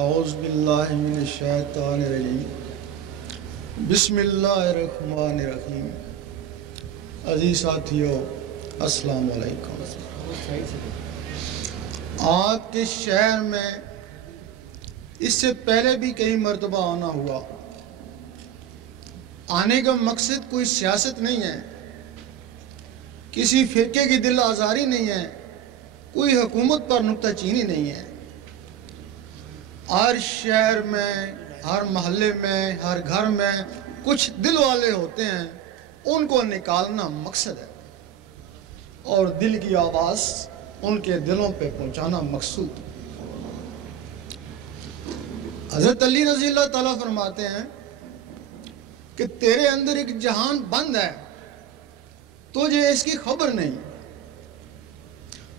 اعوذ باللہ من الشیطان الرجیم بسم اللہ الرحمن الرحیم۔ عزیز ساتھیو، السلام علیکم۔ آپ کے شہر میں اس سے پہلے بھی کئی مرتبہ آنا ہوا۔ آنے کا مقصد کوئی سیاست نہیں ہے، کسی فرقے کی دل آزاری نہیں ہے، کوئی حکومت پر نکتہ چینی نہیں ہے۔ ہر شہر میں، ہر محلے میں، ہر گھر میں کچھ دل والے ہوتے ہیں، ان کو نکالنا مقصد ہے، اور دل کی آواز ان کے دلوں پہ پہنچانا مقصود۔ حضرت علی رضی اللہ تعالیٰ فرماتے ہیں کہ تیرے اندر ایک جہان بند ہے، تجھے اس کی خبر نہیں،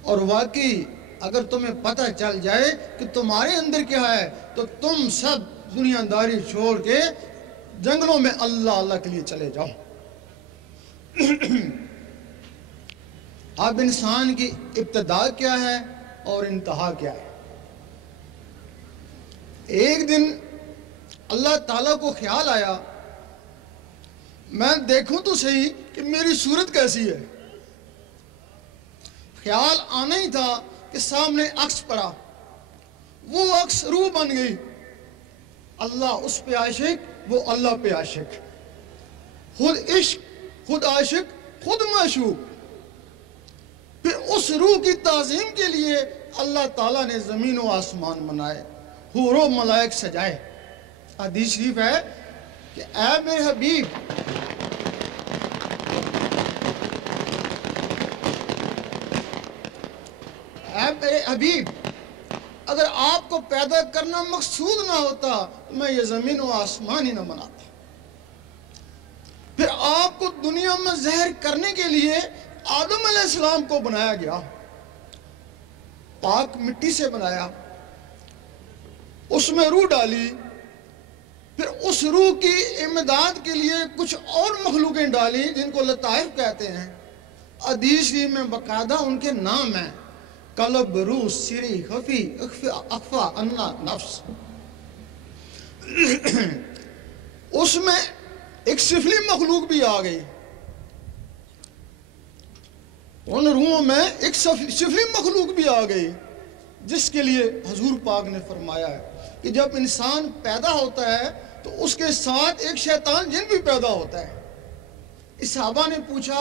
اور واقعی اگر تمہیں پتہ چل جائے کہ تمہارے اندر کیا ہے تو تم سب دنیا داری چھوڑ کے جنگلوں میں اللہ اللہ کے لیے چلے جاؤ۔ اب انسان کی ابتدا کیا ہے اور انتہا کیا ہے؟ ایک دن اللہ تعالیٰ کو خیال آیا، میں دیکھوں تو صحیح کہ میری صورت کیسی ہے۔ خیال آنا ہی تھا کہ سامنے عکس پڑا، وہ عکس روح بن گئی۔ اللہ اس پہ عاشق، وہ اللہ پہ عاشق، خود عشق، خود عاشق، خود معشوق۔ پھر اس روح کی تعظیم کے لیے اللہ تعالیٰ نے زمین و آسمان بنائے، حور و ملائک سجائے۔ حدیث شریف ہے کہ اے میرے حبیب، اے میرے حبیب، اگر آپ کو پیدا کرنا مقصود نہ ہوتا تو میں یہ زمین و آسمان ہی نہ بناتا۔ پھر آپ کو دنیا میں زہر کرنے کے لیے آدم علیہ السلام کو بنایا گیا، پاک مٹی سے بنایا، اس میں روح ڈالی، پھر اس روح کی امداد کے لیے کچھ اور مخلوقیں ڈالی جن کو لطائف کہتے ہیں۔ حدیث میں باقاعدہ ان کے نام ہیں، قلب، روح، سری، خفی، اخفا، انا، نفس۔ اس میں ایک سفلی مخلوق بھی آ گئی، ان روحوں میں ایک سفلی مخلوق بھی آ گئی، جس کے لیے حضور پاک نے فرمایا ہے کہ جب انسان پیدا ہوتا ہے تو اس کے ساتھ ایک شیطان جن بھی پیدا ہوتا ہے۔ اس صحابہ نے پوچھا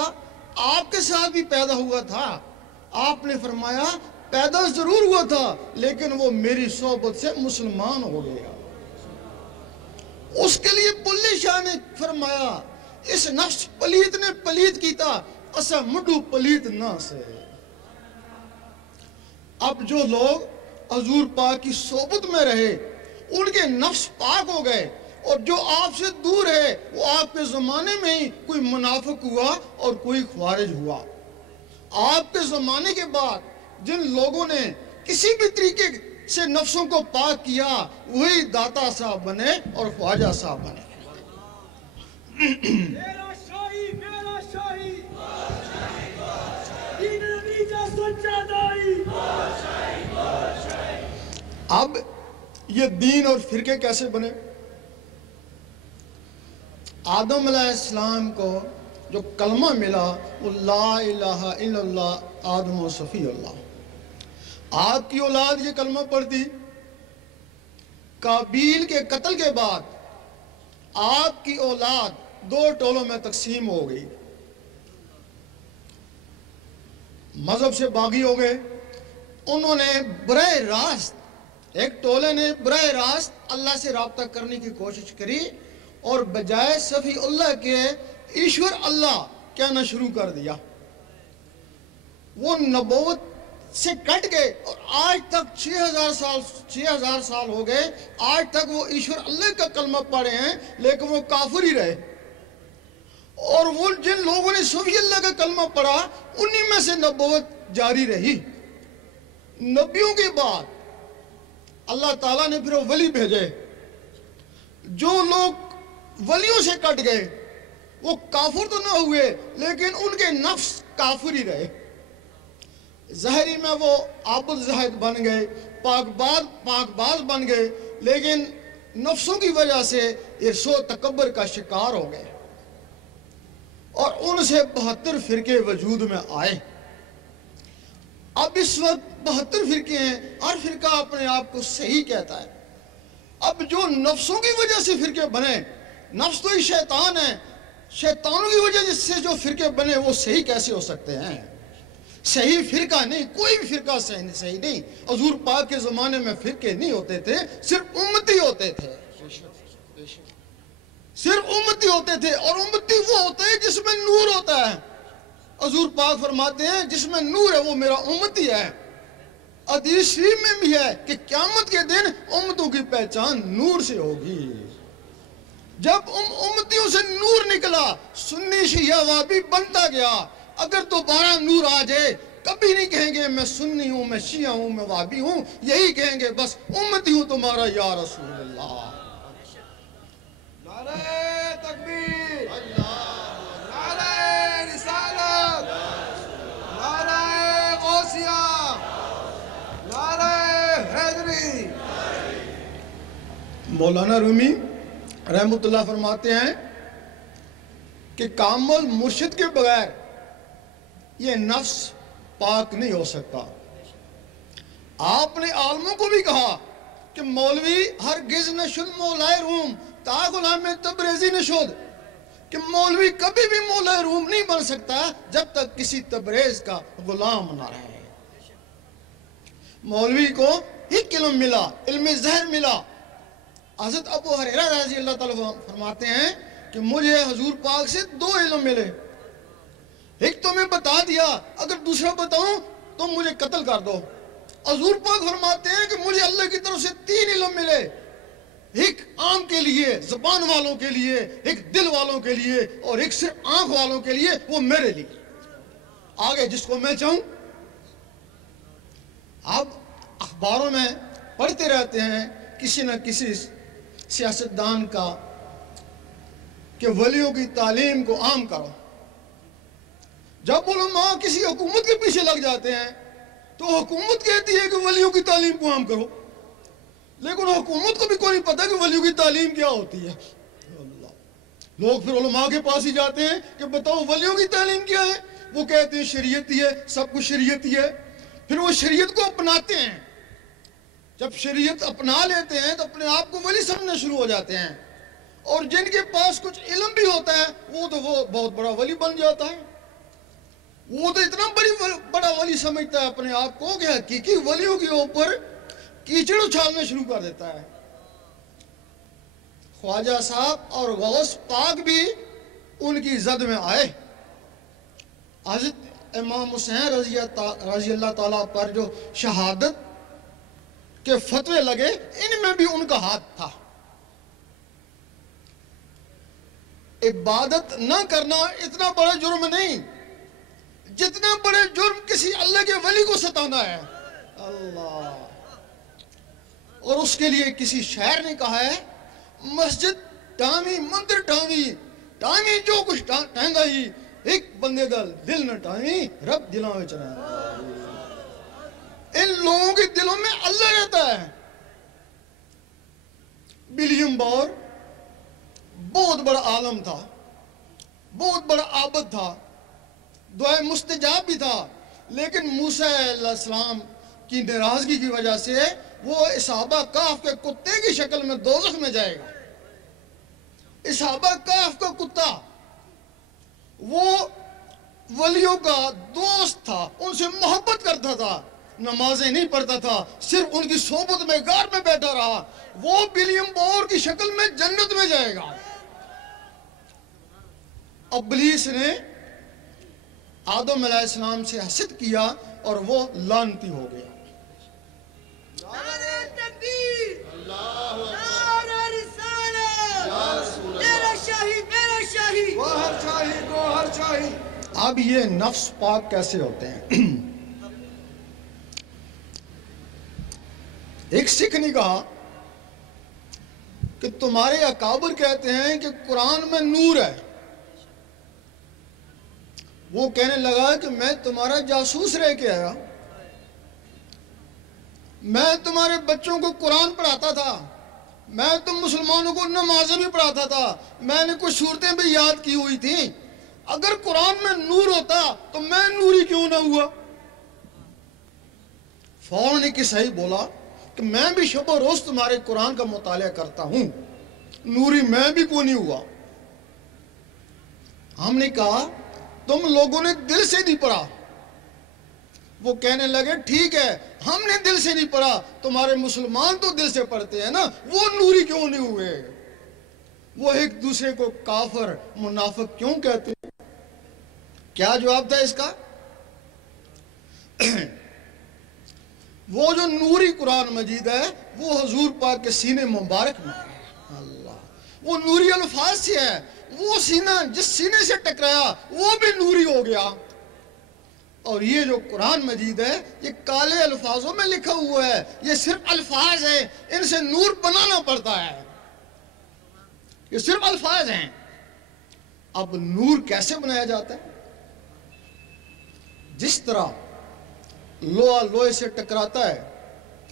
آپ کے ساتھ بھی پیدا ہوا تھا؟ آپ نے فرمایا پیدا ضرور ہوا تھا لیکن وہ میری صحبت سے مسلمان ہو گیا۔ اس کے لیے بلے شاہ نے فرمایا اس نفس پلیت نے پلیت کیتا، اسا مڈو پلیت نہ سے۔ اب جو لوگ حضور پاک کی صحبت میں رہے ان کے نفس پاک ہو گئے، اور جو آپ سے دور ہے وہ آپ کے زمانے میں ہی کوئی منافق ہوا اور کوئی خوارج ہوا۔ آپ کے زمانے کے بعد جن لوگوں نے کسی بھی طریقے سے نفسوں کو پاک کیا وہی داتا صاحب بنے اور خواجہ صاحب بنے۔ میرا شاہی، میرا شاہی، دین نبی کا سچا دائی۔ اب یہ دین اور فرقے کیسے بنے؟ آدم علیہ السلام کو جو کلمہ ملا وہ لا الہ الا اللہ آدم و صفی اللہ۔ آپ کی اولاد یہ کلمہ پڑھتی، قابیل کے قتل کے بعد آپ کی اولاد دو ٹولوں میں تقسیم ہو گئی، مذہب سے باغی ہو گئے۔ انہوں نے براہ راست، ایک ٹولے نے براہ راست اللہ سے رابطہ کرنے کی کوشش کری اور بجائے صفی اللہ کے ایشور اللہ کہنا شروع کر دیا۔ وہ نبوت سے کٹ گئے اور آج تک 6000 سال ہو گئے، آج تک وہ ایشور اللہ کا کلمہ پڑھے ہیں لیکن وہ کافر ہی رہے۔ اور وہ جن لوگوں نے صفی اللہ کا کلمہ پڑھا انہی میں سے نبوت جاری رہی۔ نبیوں کے بعد اللہ تعالیٰ نے پھر وہ ولی بھیجے۔ جو لوگ ولیوں سے کٹ گئے وہ کافر تو نہ ہوئے لیکن ان کے نفس کافر ہی رہے۔ ظاہری میں وہ عابد زاہد بن گئے، پاک باز بن گئے، لیکن نفسوں کی وجہ سے ارس و تکبر کا شکار ہو گئے اور ان سے 72 فرقے وجود میں آئے۔ اب اس وقت 72 فرقے ہیں، ہر فرقہ اپنے آپ کو صحیح کہتا ہے۔ اب جو نفسوں کی وجہ سے فرقے بنے، نفس تو ہی شیطان ہے، شیطانوں کی وجہ سے جو فرقے بنے وہ صحیح کیسے ہو سکتے ہیں؟ صحیح فرقہ نہیں، کوئی بھی فرقہ صحیح نہیں۔ حضور پاک کے زمانے میں فرقے نہیں ہوتے تھے، صرف امتی ہوتے تھے، صرف امتی ہوتے تھے، اور امتی وہ ہوتا ہے جس میں نور ہوتا ہے۔ حضور پاک فرماتے ہیں جس میں نور ہے وہ میرا امتی ہے۔ حدیث شریف میں بھی ہے کہ قیامت کے دن امتوں کی پہچان نور سے ہوگی۔ جب امتیوں سے نور نکلا، سنی شیعہ وہابی بنتا گیا۔ اگر دوبارہ نور آ جائے، کبھی نہیں کہیں گے میں سنی ہوں، میں شیعہ ہوں، میں وہابی ہوں، یہی کہیں گے بس امتی ہوں تمہارا یا رسول اللہ۔ نعرہ تکبیر، نعرہ رسالت، نعرہ غوثیہ، نعرہ حیدری۔ مولانا رومی رحمۃ اللہ فرماتے ہیں کہ کامل مرشد کے بغیر یہ نفس پاک نہیں ہو سکتا۔ آپ نے عالموں کو بھی کہا کہ مولوی ہرگز نشد مولائے روم تا غلام تبریزی نشد، کہ مولوی کبھی بھی مولائے روم نہیں بن سکتا جب تک کسی تبریز کا غلام نہ رہے۔ مولوی کو ایک علم ملا، علم ظاہر ملا۔ حضرت ابو ہریرہ رضی اللہ تعالیٰ فرماتے ہیں کہ مجھے حضور پاک سے 2 علم ملے، ایک تو میں بتا دیا، اگر دوسرا بتاؤں تو مجھے قتل کر دو۔ حضور پاک فرماتے ہیں کہ مجھے اللہ کی طرف سے 3 علم ملے، ایک عام کے لیے، زبان والوں کے لیے، ایک دل والوں کے لیے، اور ایک صرف آنکھ والوں کے لیے، وہ میرے لیے۔ آگے جس کو میں چاہوں۔ اب اخباروں میں پڑھتے رہتے ہیں کسی نہ کسی سیاستدان کا کہ ولیوں کی تعلیم کو عام کرو۔ جب علماء کسی حکومت کے پیچھے لگ جاتے ہیں تو حکومت کہتی ہے کہ ولیوں کی تعلیم کو عام کرو، لیکن حکومت کو بھی کوئی نہیں پتا کہ ولیوں کی تعلیم کیا ہوتی ہے۔ لوگ پھر علماء کے پاس ہی جاتے ہیں کہ بتاؤ ولیوں کی تعلیم کیا ہے؟ وہ کہتے ہیں شریعت ہی ہے، سب کچھ شریعت ہی ہے۔ پھر وہ شریعت کو اپناتے ہیں، جب شریعت اپنا لیتے ہیں تو اپنے آپ کو ولی سمجھنا شروع ہو جاتے ہیں، اور جن کے پاس کچھ علم بھی ہوتا ہے وہ بہت بڑا ولی بن جاتا ہے۔ وہ تو اتنا بڑا ولی سمجھتا ہے اپنے آپ کو کہ حقیقی ولیوں کے اوپر کیچڑ اچھالنا شروع کر دیتا ہے۔ خواجہ صاحب اور غوث پاک بھی ان کی زد میں آئے۔ حضرت امام حسین رضی اللہ تعالیٰ پر جو شہادت کے فتوے لگے، ان میں بھی ان کا ہاتھ تھا۔ عبادت نہ کرنا اتنا بڑا جرم نہیں جتنا بڑے جرم کسی اللہ کے ولی کو ستانا ہے۔ اللہ، اور اس کے لیے کسی شاعر نے کہا ہے مسجد ٹامی مندر ٹامی ٹامی جو کچھ ٹہنگا ہی ایک بندے دل نہ ٹامی رب دلاں وچ رہندا۔ ان لوگوں کے دلوں میں اللہ رہتا ہے۔ ولیم بور بہت بڑا عالم تھا، بہت بڑا عابد تھا، دعائے مستجاب بھی تھا، لیکن موسیٰ علیہ السلام کی ناراضگی کی وجہ سے وہ اصحابہ کہف کے کتے کی شکل میں دوزخ میں جائے گا۔ اصحابہ کہف کا کتا وہ ولیوں کا دوست تھا، ان سے محبت کرتا تھا، نمازیں نہیں پڑھتا تھا، صرف ان کی صحبت میں غار میں بیٹھا رہا۔ وہ ولیم بور کی شکل میں جنت میں جائے گا۔ ابلیس نے آدم علیہ السلام سے حسد کیا اور وہ لعنتی ہو گیا۔ نعرہ تکبیر، نعرہ رسالت، میرا شاہی میرا شاہی، گوہر شاہی گوہر شاہی۔ اب یہ نفس پاک کیسے ہوتے ہیں؟ ایک سکھ نے کہا کہ تمہارے اکابر کہتے ہیں کہ قرآن میں نور ہے۔ وہ کہنے لگا کہ میں تمہارا جاسوس رہ کے آیا، میں تمہارے بچوں کو قرآن پڑھاتا تھا، میں تم مسلمانوں کو نمازیں بھی پڑھاتا تھا, میں نے کچھ صورتیں بھی یاد کی ہوئی تھیں. اگر قرآن میں نور ہوتا تو میں نوری کیوں نہ ہوا؟ فوراً نے کہ صحیح بولا کہ میں بھی شب و روز تمہارے قرآن کا مطالعہ کرتا ہوں, نوری میں بھی کیوں نہیں ہوا؟ ہم نے کہا تم لوگوں نے دل سے نہیں پڑھا. وہ کہنے لگے ٹھیک ہے, ہم نے دل سے نہیں پڑھا, تمہارے مسلمان تو دل سے پڑھتے ہیں نا, وہ نوری کیوں نہیں ہوئے؟ وہ ایک دوسرے کو کافر منافق کیوں کہتے ہیں؟ کیا جواب تھا اس کا؟ وہ جو نوری قرآن مجید ہے وہ حضور پاک کے سینے مبارک میں ہے. اللہ, وہ نوری الفاظ سے ہے. وہ سینہ جس سینے سے ٹکرایا وہ بھی نوری ہو گیا. اور یہ جو قرآن مجید ہے یہ کالے الفاظوں میں لکھا ہوا ہے, یہ صرف الفاظ ہیں, ان سے نور بنانا پڑتا ہے. یہ صرف الفاظ ہیں. اب نور کیسے بنایا جاتا ہے؟ جس طرح لوہا لوہے سے ٹکراتا ہے,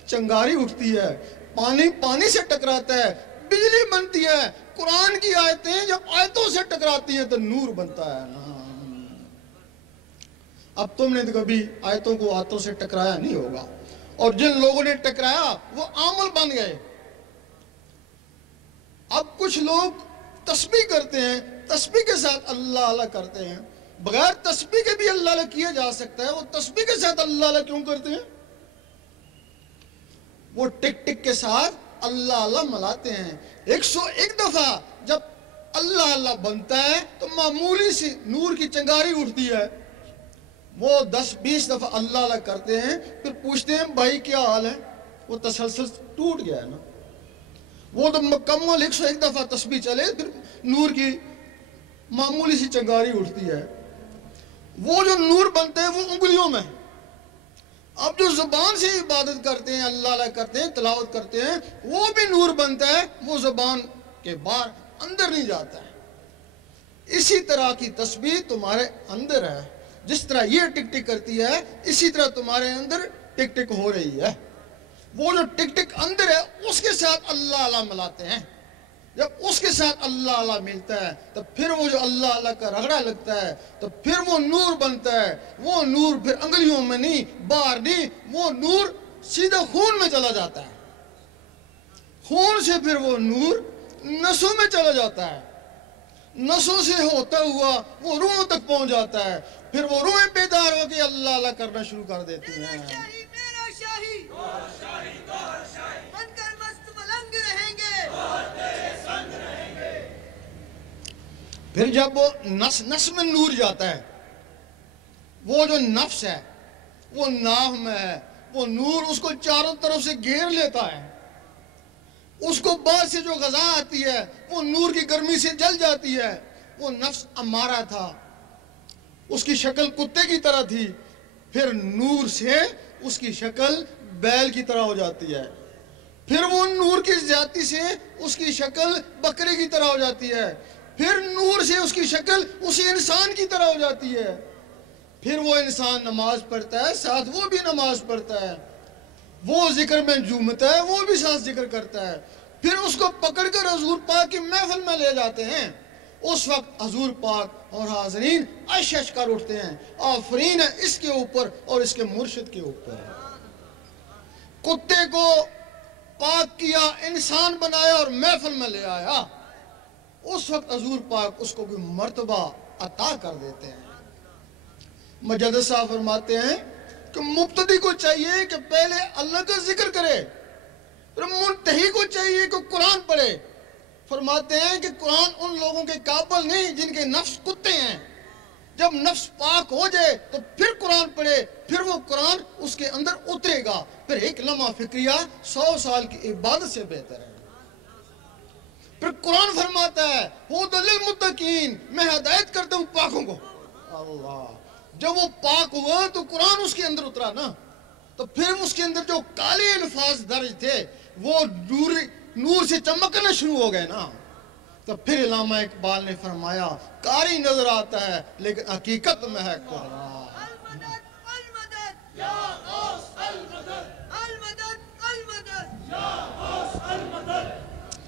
چنگاری اٹھتی ہے, پانی پانی سے ٹکراتا ہے, بجلی بنتی ہے. قرآن کی آیتیں جب آیتوں سے ٹکراتی ہیں تو نور بنتا ہے نا. اب تم نے کبھی آیتوں کو آیتوں سے ٹکرایا نہیں ہوگا, اور جن لوگوں نے ٹکرایا وہ عامل بن گئے. اب کچھ لوگ تسبیح کرتے ہیں, تسبیح کے ساتھ اللہ اللہ کرتے ہیں. بغیر تسبیح کے بھی اللہ اللہ کیا جا سکتا ہے, وہ تسبیح کے ساتھ اللہ اللہ کیوں کرتے ہیں؟ وہ ٹک ٹک کے ساتھ اللہ اللہ ملاتے ہیں. 101 دفعہ جب اللہ اللہ بنتا ہے تو معمولی سی نور کی چنگاری اٹھتی ہے. وہ 10-20 دفعہ اللہ اللہ کرتے ہیں, پھر پوچھتے ہیں بھائی کیا حال ہے؟ وہ تسلسل ٹوٹ گیا ہے نا. وہ تو مکمل 101 دفعہ تسبیح چلے پھر نور کی معمولی سی چنگاری اٹھتی ہے. وہ جو نور بنتے ہیں وہ انگلیوں میں. اب جو زبان سے عبادت کرتے ہیں, اللہ اللہ کرتے ہیں, تلاوت کرتے ہیں, وہ بھی نور بنتا ہے, وہ زبان کے باہر اندر نہیں جاتا ہے. اسی طرح کی تسبیح تمہارے اندر ہے. جس طرح یہ ٹک ٹک کرتی ہے اسی طرح تمہارے اندر ٹک ٹک ہو رہی ہے. وہ جو ٹک ٹک اندر ہے اس کے ساتھ اللہ اللہ ملاتے ہیں. جب اس کے ساتھ اللہ اللہ ملتا ہے تو پھر وہ جو اللہ اللہ کا رگڑا لگتا ہے تو پھر وہ نور بنتا ہے. وہ نور پھر انگلیوں میں نہیں, باہر نہیں, وہ نور سیدھا خون میں چلا جاتا ہے. خون سے پھر وہ نور نسوں میں چلا جاتا ہے. نسوں سے ہوتا ہوا وہ روحوں تک پہنچ جاتا ہے. پھر وہ روحیں بیدار ہو کے اللہ اللہ کرنا شروع کر دیتی ہیں. میرا شاہی بن کر مست ملنگ رہیں گے. پھر جب وہ نس میں نور جاتا ہے, وہ جو نفس ہے وہ ناف میں ہے, وہ نور اس کو چاروں طرف سے گھیر لیتا ہے. اس کو بعد سے جو غذا آتی ہے وہ نور کی گرمی سے جل جاتی ہے. وہ نفس امارہ تھا, اس کی شکل کتے کی طرح تھی, پھر نور سے اس کی شکل بیل کی طرح ہو جاتی ہے. پھر وہ نور کی زیادتی سے اس کی شکل بکرے کی طرح ہو جاتی ہے. پھر نور سے اس کی شکل اسی انسان کی طرح ہو جاتی ہے. پھر وہ انسان نماز پڑھتا ہے, ساتھ وہ بھی نماز پڑھتا ہے. وہ ذکر میں جھومتا ہے, وہ بھی ساتھ ذکر کرتا ہے. پھر اس کو پکڑ کر حضور پاک کی محفل میں لے جاتے ہیں. اس وقت حضور پاک اور حاضرین عش عش کر اٹھتے ہیں, آفرین ہے اس کے اوپر اور اس کے مرشد کے اوپر. کتے کو پاک کیا, انسان بنایا اور محفل میں لے آیا. اس وقت حضور پاک اس کو کوئی مرتبہ عطا کر دیتے ہیں. مجدد صاحب فرماتے ہیں کہ مبتدی کو چاہیے کہ پہلے اللہ کا ذکر کرے, پھر منتہی کو چاہیے کہ قرآن پڑھے. فرماتے ہیں کہ قرآن ان لوگوں کے قابل نہیں جن کے نفس کتے ہیں. جب نفس پاک ہو جائے تو پھر قرآن پڑھے, پھر وہ قرآن اس کے اندر اترے گا. پھر ایک لمحہ فکریہ 100 سال کی عبادت سے بہتر ہے. پھر قرآن فرماتا ہے ھدی للمتقین, میں ہدایت کرتا ہوں پاکوں کو. اللہ, جب وہ پاک ہوا تو قرآن اس کے اندر اترا نا, تو پھر اس کے اندر جو کالے الفاظ درج تھے وہ نور سے چمکنا شروع ہو گئے نا. تو پھر علامہ اقبال نے فرمایا قاری نظر آتا ہے لیکن حقیقت میں ہے قرآن. المدد المدد یا غوث المدد, المدد المدد یا غوث المدد.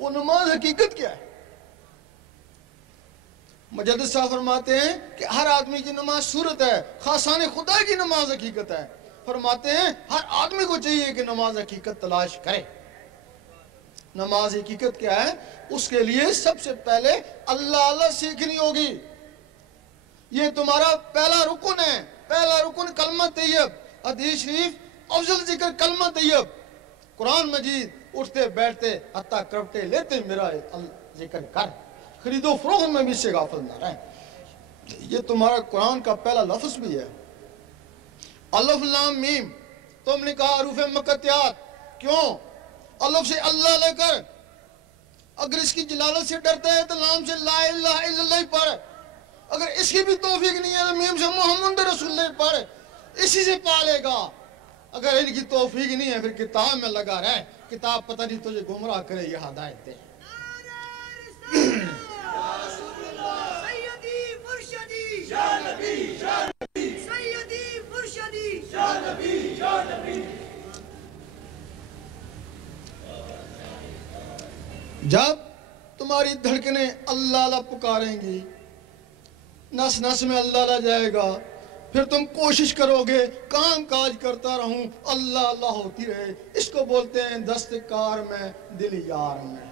وہ نماز حقیقت کیا ہے؟ مجدد صاحب فرماتے ہیں کہ ہر آدمی کی نماز صورت ہے، خاصان خدا کی نماز حقیقت ہے۔ فرماتے ہیں ہر آدمی کو چاہیے کہ نماز حقیقت تلاش کرے۔ نماز حقیقت کیا ہے؟ اس کے لیے سب سے پہلے اللہ سیکھنی ہوگی۔ یہ تمہارا پہلا رکن ہے، پہلا رکن کلمہ طیب، حدیث شریف افضل ذکر کلمہ طیب، قرآن مجید اٹھتے بیٹھتے حتیٰ کرپٹے لیتے میرا ذکر کر، خرید و فروخت میں بھی اس سے غافل نہ رہیں۔ یہ تمہارا قرآن کا پہلا لفظ بھی ہے، الف لام میم۔ تم نے کہا حروف مقطعات، کیوں؟ الف سے اللہ لے کر، اگر اس کی جلالت سے ڈرتا ہے تو لام سے لا الہ الا اللہ پڑھ، اگر اس کی بھی توفیق نہیں ہے تو میم سے محمد رسول اللہ پڑھ، اسی سے پالے گا۔ اگر ان کی توفیق نہیں ہے پھر کتاب میں لگا رہے، کتاب پتہ نہیں تجھے گمراہ کرے یا ہدایت دے۔ سیدی مرشدی یا نبی یا نبی سیدی مرشدی یا نبی یا نبی۔ جب تمہاری دھڑکنیں اللہ اللہ پکاریں گی، نس نس میں اللہ اللہ جائے گا، پھر تم کوشش کرو گے کام کاج کرتا رہوں اللہ اللہ ہوتی رہے، اس کو بولتے ہیں دستکار میں دل یار میں۔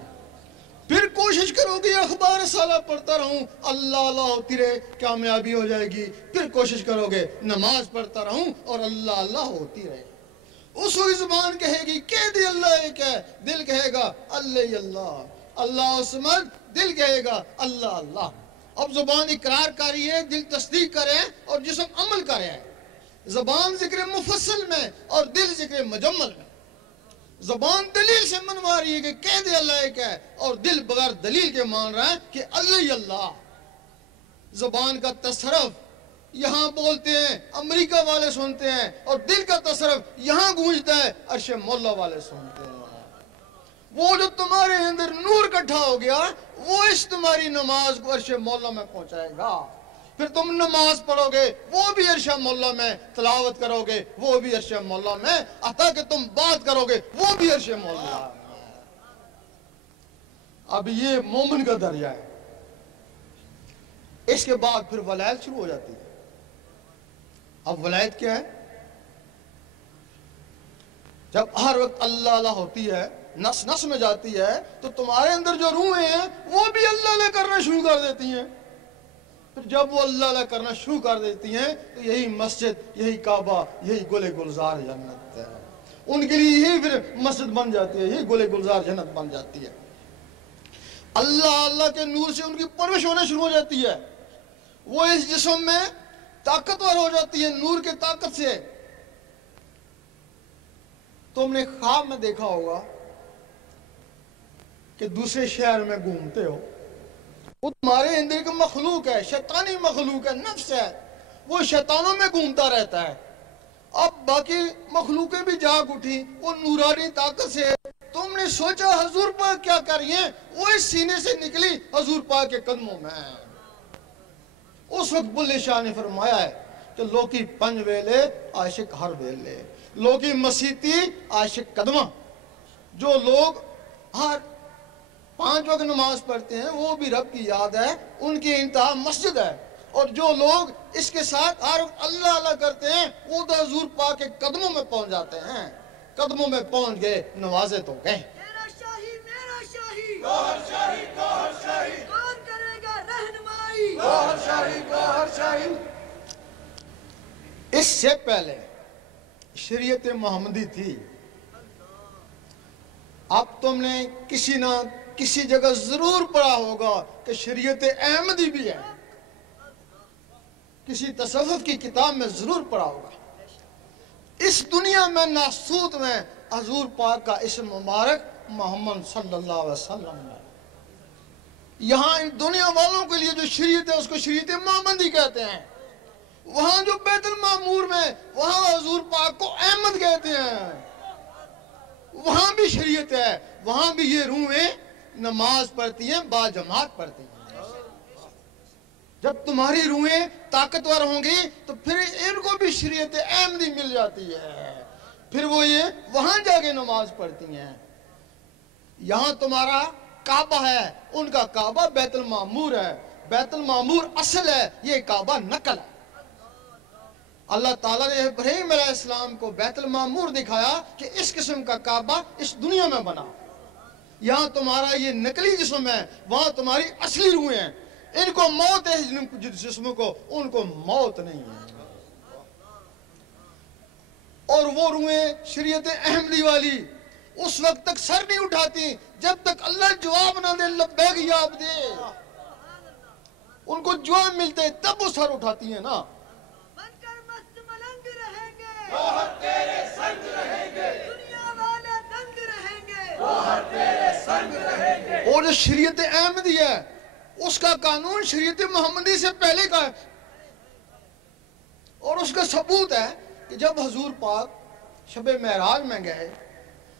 پھر کوشش کرو گے اخبار سالہ پڑھتا رہوں اللہ اللہ ہوتی رہے، کامیابی ہو جائے گی۔ پھر کوشش کرو گے نماز پڑھتا رہوں اور اللہ اللہ ہوتی رہے۔ اس وقت زبان کہے گی کہہ دے اللہ ایک ہے، دل کہے گا اللہ اللہ، اللہ سمجھ، دل کہے گا اللہ اللہ۔ اب زبان اقرار کری ہے، دل تصدیق کرے اور جسم عمل کرے۔ زبان ذکر مفصل میں اور دل ذکر مجمل میں۔ زبان دلیل سے منوا رہی ہے کہ کہہ دے اللہ ایک ہے، اور دل بغیر دلیل کے مان رہا ہے کہ اللہ اللہ۔ زبان کا تصرف یہاں بولتے ہیں، امریکہ والے سنتے ہیں، اور دل کا تصرف یہاں گونجتا ہے، عرش مولا والے سنتے ہیں۔ وہ جو تمہارے اندر نور اکٹھا ہو گیا وہ اس تمہاری نماز کو عرش مولا میں پہنچائے گا۔ پھر تم نماز پڑھو گے وہ بھی عرش مولا میں، تلاوت کرو گے وہ بھی عرش مولا میں، حتیٰ کہ تم بات کرو گے وہ بھی عرش مولا میں۔ اب یہ مومن کا درجہ ہے۔ اس کے بعد پھر ولایت شروع ہو جاتی ہے۔ اب ولایت کیا ہے؟ جب ہر وقت اللہ اللہ ہوتی ہے، نس نس میں جاتی ہے، تو تمہارے اندر جو روحیں ہیں وہ بھی اللہ اللہ کرنا شروع کر دیتی ہیں۔ پھر جب وہ اللہ اللہ کرنا شروع کر دیتی ہیں تو یہی مسجد، یہی کعبہ، یہی گل گلزار جنت ہے۔ ان کے لیے یہی پھر مسجد بن جاتی ہے، یہی گل گلزار جنت بن جاتی ہے۔ اللہ اللہ کے نور سے ان کی پرورش ہونا شروع ہو جاتی ہے، وہ اس جسم میں طاقتور ہو جاتی ہے نور کے طاقت سے۔ تم نے خواب میں دیکھا ہوگا کہ دوسرے شہر میں گھومتے ہو، وہ تمہارے اندر ایک مخلوق ہے، شیطانی مخلوق ہے، نفس ہے، وہ شیطانوں میں گھومتا رہتا ہے۔ اب باقی مخلوقیں بھی جاگ اٹھی وہ نورانی طاقت سے۔ تم نے سوچا حضور پاک کیا کر رہی ہیں، وہ اس سینے سے نکلی حضور پاک کے قدموں میں۔ اس وقت بلے شاہ نے فرمایا ہے کہ لوکی پنج ویلے عاشق ہر ویلے، لوکی مسیتی عاشق قدمہ۔ جو لوگ ہر 5 وقت نماز پڑھتے ہیں وہ بھی رب کی یاد ہے، ان کی انتہا مسجد ہے، اور جو لوگ اس کے ساتھ ہر وقت اللہ اللہ کرتے ہیں وہ تو حضور پاک کے قدموں میں پہنچ جاتے ہیں۔ قدموں میں پہنچ گئے، نوازے تو گئے۔ میرا شاہی میرا شاہی گوہر شاہی گوہر شاہی کون کرے گا رہنمائی؟ گوہر شاہی گوہر شاہی۔ اس سے پہلے شریعت محمدی تھی۔ اب تم نے کسی نہ کسی جگہ ضرور پڑھا ہوگا کہ شریعت احمدی بھی ہے، کسی تصوف کی کتاب میں ضرور پڑھا ہوگا۔ اس دنیا میں ناسوت میں حضور پاک کا اسم مبارک محمد صلی اللہ علیہ وسلم ہے۔ یہاں ان دنیا والوں کے لیے جو شریعت ہے اس کو شریعت محمدی کہتے ہیں۔ وہاں جو بیت المعمور میں وہاں حضور پاک کو احمد کہتے ہیں۔ وہاں بھی شریعت ہے، وہاں بھی یہ روحیں نماز پڑھتی ہیں، با جماعت پڑھتی ہیں۔ جب تمہاری روحیں طاقتور ہوں گی تو پھر ان کو بھی شریعت احمدی مل جاتی ہے، پھر وہ یہ وہاں جا کے نماز پڑھتی ہیں۔ یہاں تمہارا کعبہ ہے، ان کا کعبہ بیت المعمور ہے، بیت المعمور اصل ہے، یہ کعبہ نقل ہے۔ اللہ تعالیٰ نے ابراہیم علیہ السلام کو بیت المعمور دکھایا کہ اس قسم کا کعبہ اس دنیا میں بنا، یہاں تمہارا یہ نقلی جسم ہے، وہاں تمہاری اصلی روحیں ہیں، ان کو موت ہے، جسم کو، ان کو موت نہیں ہے۔ اور وہ روحیں شریعت احمدی والی اس وقت تک سر نہیں اٹھاتی جب تک اللہ جواب نہ دے، لبیک یا عبدی، ان کو جواب ملتے تب وہ سر اٹھاتی ہیں نا۔ بن کر مست ملنگ رہیں گے، گوہر تیرے سنگ رہیں گے، دنیا والے دنگ رہیں گے۔ گوہر تیرے سنگ رہیں گے۔ اور جو شریعت احمدی ہے اس کا قانون شریعت محمدی سے پہلے کا ہے، اور اس کا ثبوت ہے کہ جب حضور پاک شب معراج میں گئے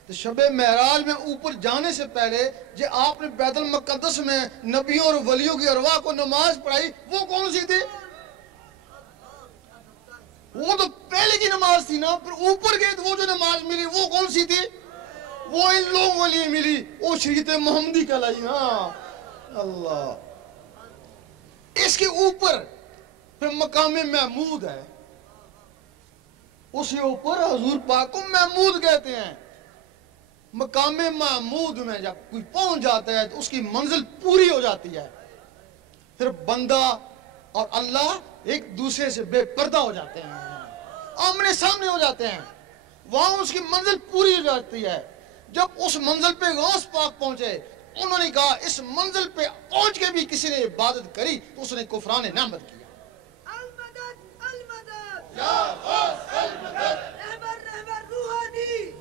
تو شب معراج میں اوپر جانے سے پہلے جو آپ نے بیت المقدس میں نبیوں اور ولیوں کی ارواح کو نماز پڑھائی، وہ کون سی تھی؟ وہ تو پہلے کی نماز تھی نا، پھر اوپر گئے تو وہ جو نماز ملی وہ کون سی تھی؟ وہ ان لوگوں کے لیے ملی، وہ شریعت محمدی کہلائی نا۔ اللہ، اس کے اوپر پھر مقام محمود ہے، اس کے اوپر حضور پاک کو محمود کہتے ہیں۔ مقام محمود میں جب کوئی پہنچ جاتا ہے تو اس کی منزل پوری ہو جاتی ہے، پھر بندہ اور اللہ ایک دوسرے سے بے پردہ ہو جاتے ہیں، آمنے سامنے ہو جاتے ہیں، وہاں اس کی منزل پوری ہو جاتی ہے۔ جب اس منزل پہ غوث پاک پہنچے، انہوں نے کہا اس منزل پہ پہنچ کے بھی کسی نے عبادت کری تو اس نے کفران نعمت کیا۔ المدد المدد، یا غوث المدد، رہبر رہبر روحانی،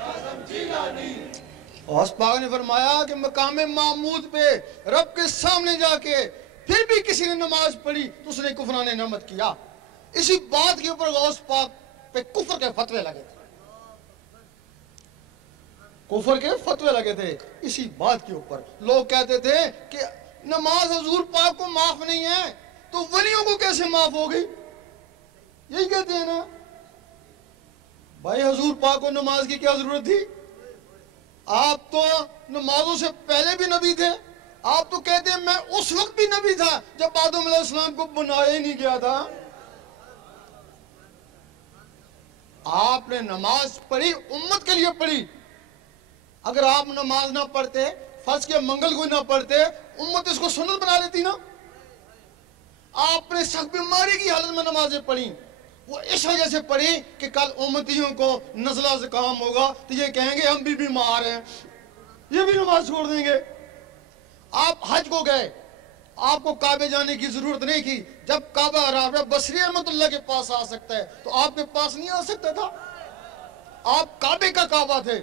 اعظم جیلانی۔ غوث پاک نے فرمایا کہ مقام محمود پہ رب کے سامنے جا کے پھر بھی کسی نے نماز پڑھی تو اس نے کفران نعمت کیا۔ اسی بات کے اوپر غوث پاک پہ کفر کے فتوے لگے تھے، کفر کے فتوے لگے تھے اسی بات کے اوپر۔ لوگ کہتے تھے کہ نماز حضور پاک کو معاف نہیں ہے تو ولیوں کو کیسے معاف ہوگی؟ یہی کہتے ہیں نا بھائی، حضور پاک کو نماز کی کیا ضرورت تھی؟ آپ تو نمازوں سے پہلے بھی نبی تھے، آپ تو کہتے ہیں میں اس وقت بھی نبی تھا جب آدم علیہ السلام کو بنایا ہی نہیں گیا تھا۔ آپ نے نماز پڑھی، امت کے لیے پڑھی، اگر آپ نماز نہ پڑھتے، فرض کے منگل کو نہ پڑھتے، امت اس کو سنت بنا لیتی نا۔ آپ نے سخت بیماری کی حالت میں نمازیں پڑھی، وہ اس وجہ سے پڑھی کہ کل امتیوں کو نزلہ زکام ہوگا تو یہ کہیں گے ہم بھی بیمار ہیں، یہ بھی نماز چھوڑ دیں گے۔ آپ حج کو گئے، آپ کو کعبے جانے کی ضرورت نہیں تھی، جب کعبہ رافع بصری رحمۃ اللہ کے پاس آ سکتا ہے تو آپ کے پاس نہیں آ سکتا تھا؟ آپ کعبے کا کعبہ تھے۔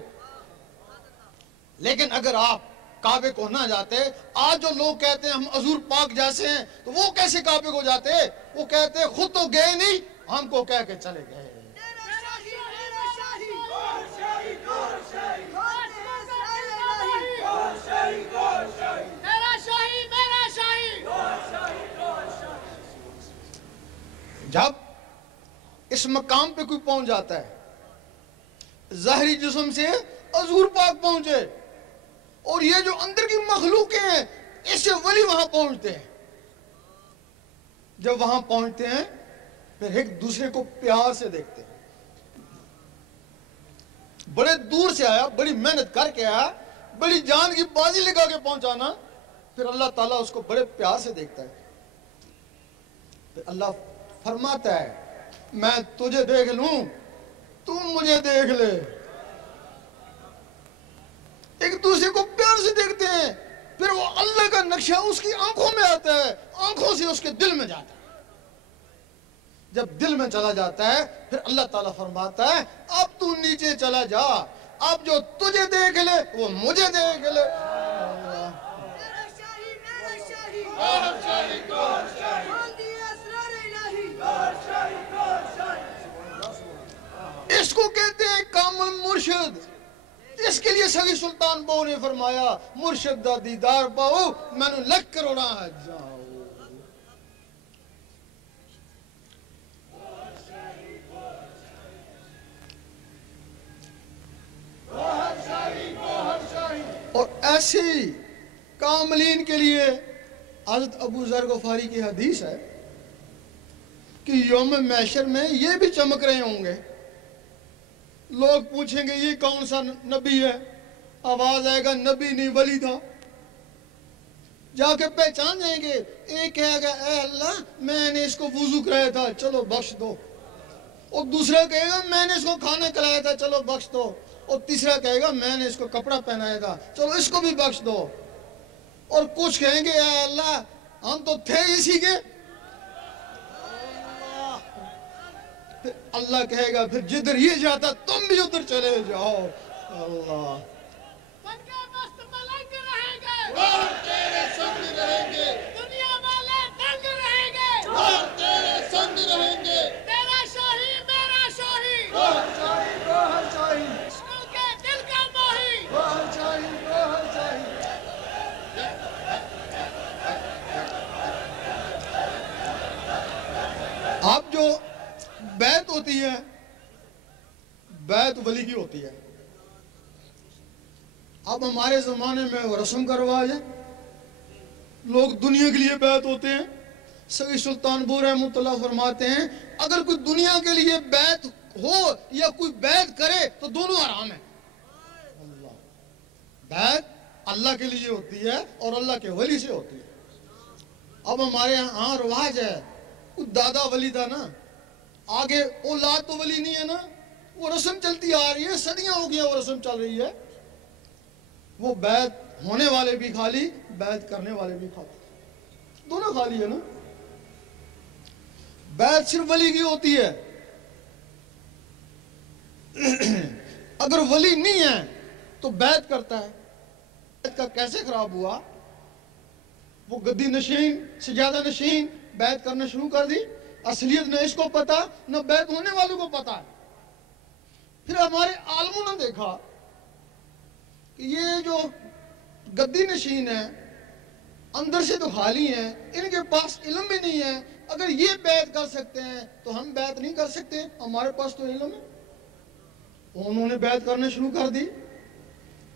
لیکن اگر آپ کعبے کو نہ جاتے، آج جو لوگ کہتے ہیں ہم حضور پاک جیسے ہیں، تو وہ کیسے کعبے کو جاتے؟ وہ کہتے ہیں خود تو گئے نہیں، ہم کو کہہ کے چلے گئے۔ میرا شاہی میرا شاہی، گوہر شاہی، گوہر شاہی، خواجہ اسرائیل الہی، گوہر شاہی، گوہر شاہی، میرا شاہی میرا شاہی۔ گوہر شاہی، گوہر شاہی۔ جب اس مقام پہ کوئی پہنچ جاتا ہے، ظاہری جسم سے حضور پاک پہنچے، اور یہ جو اندر کی مخلوقیں ہیں اس سے ولی وہاں پہنچتے ہیں۔ جب وہاں پہنچتے ہیں پھر ایک دوسرے کو پیار سے دیکھتے ہیں۔ بڑے دور سے آیا، بڑی محنت کر کے آیا، بڑی جان کی بازی لگا کے پہنچانا، پھر اللہ تعالیٰ اس کو بڑے پیار سے دیکھتا ہے۔ پھر اللہ فرماتا ہے میں تجھے دیکھ لوں، تم مجھے دیکھ لے۔ ایک دوسرے کو پیار سے دیکھتے ہیں، پھر وہ اللہ کا نقشہ اس کی آنکھوں میں آتا ہے، آنکھوں سے اس کے دل میں جاتا ہے۔ جب دل میں چلا جاتا ہے پھر اللہ تعالیٰ فرماتا ہے اب تو نیچے چلا جا، اب جو تجھے دیکھ لے وہ مجھے دیکھ لے۔ میرا شاہی میرا شاہی، گوہر شاہی، گوہر شاہی، کھول دیے اسرار الہی۔ گوہر شاہی، گوہر شاہی۔ اس کو کہتے ہیں کامل مرشد۔ اس کے لیے سگی سلطان بہو نے فرمایا مرشد دا دیدار پاؤ میں نے لکھ کروڑا جاؤ۔ گوہر شاہی، گوہر شاہی، اور ایسی کاملین کے لیے حضرت ابو ذر غفاری کی حدیث ہے کہ یوم محشر میں یہ بھی چمک رہے ہوں گے. لوگ پوچھیں گے یہ کون سا نبی ہے؟ آواز آئے گا نبی نہیں ولی تھا. جا کے پہچان جائیں گے. ایک کہے گا اے اللہ میں نے اس کو وضو کرایا تھا چلو بخش دو. اور دوسرا کہے گا میں نے اس کو کھانا کھلایا تھا چلو بخش دو. اور تیسرا کہے گا میں نے اس کو کپڑا پہنایا تھا چلو اس کو بھی بخش دو. اور کچھ کہیں گے اے اللہ ہم تو تھے اسی کے. پھر اللہ کہے گا پھر جدھر یہ جاتا تم بھی ادھر چلے جاؤ. اللہ بن کے مست ملنگ رہیں گے. اور تیرے سنگ رہیں گے. دنیا والے دنگ رہیں گے. اور تیرے سنگ رہیں گے. تیرا شاہی میرا شاہی. گوہر شاہی گوہر شاہی عشق کے دل کا ماہی. گوہر شاہی گوہر شاہی. اب جو بیعت ہوتی ہے بیعت ولی کی ہوتی ہے. اب ہمارے زمانے میں وہ رسم کا رواج ہے. لوگ دنیا کے لیے بیعت ہوتے ہیں. سید سلطان بو رحمۃ اللہ فرماتے ہیں اگر کوئی دنیا کے لیے بیعت ہو یا کوئی بیعت کرے تو دونوں حرام ہیں. بیعت اللہ کے لیے ہوتی ہے اور اللہ کے ولی سے ہوتی ہے. اب ہمارے ہاں رواج ہے کوئی دادا ولی تھا نا آگے اولاد تو ولی نہیں ہے نا. وہ رسم چلتی آ رہی ہے صدیاں ہو گیا وہ رسم چل رہی ہے. وہ بیعت ہونے والے بھی خالی بیعت کرنے والے بھی خالی دونوں خالی ہے نا. بیعت صرف ولی کی ہوتی ہے. اگر ولی نہیں ہے تو بیعت کرتا ہے. بیعت کا کیسے خراب ہوا؟ وہ گدی نشین سجادہ نشین بیعت کرنا شروع کر دی. اصلیت نہ اس کو پتا نہ بیعت ہونے والوں کو پتا ہے. پھر ہمارے عالموں نے دیکھا کہ یہ جو گدی نشین ہے اندر سے تو خالی ہیں ان کے پاس علم بھی نہیں ہے. اگر یہ بیعت کر سکتے ہیں تو ہم بیعت نہیں کر سکتے ہمارے پاس تو علم ہے. انہوں نے بیعت کرنا شروع کر دی.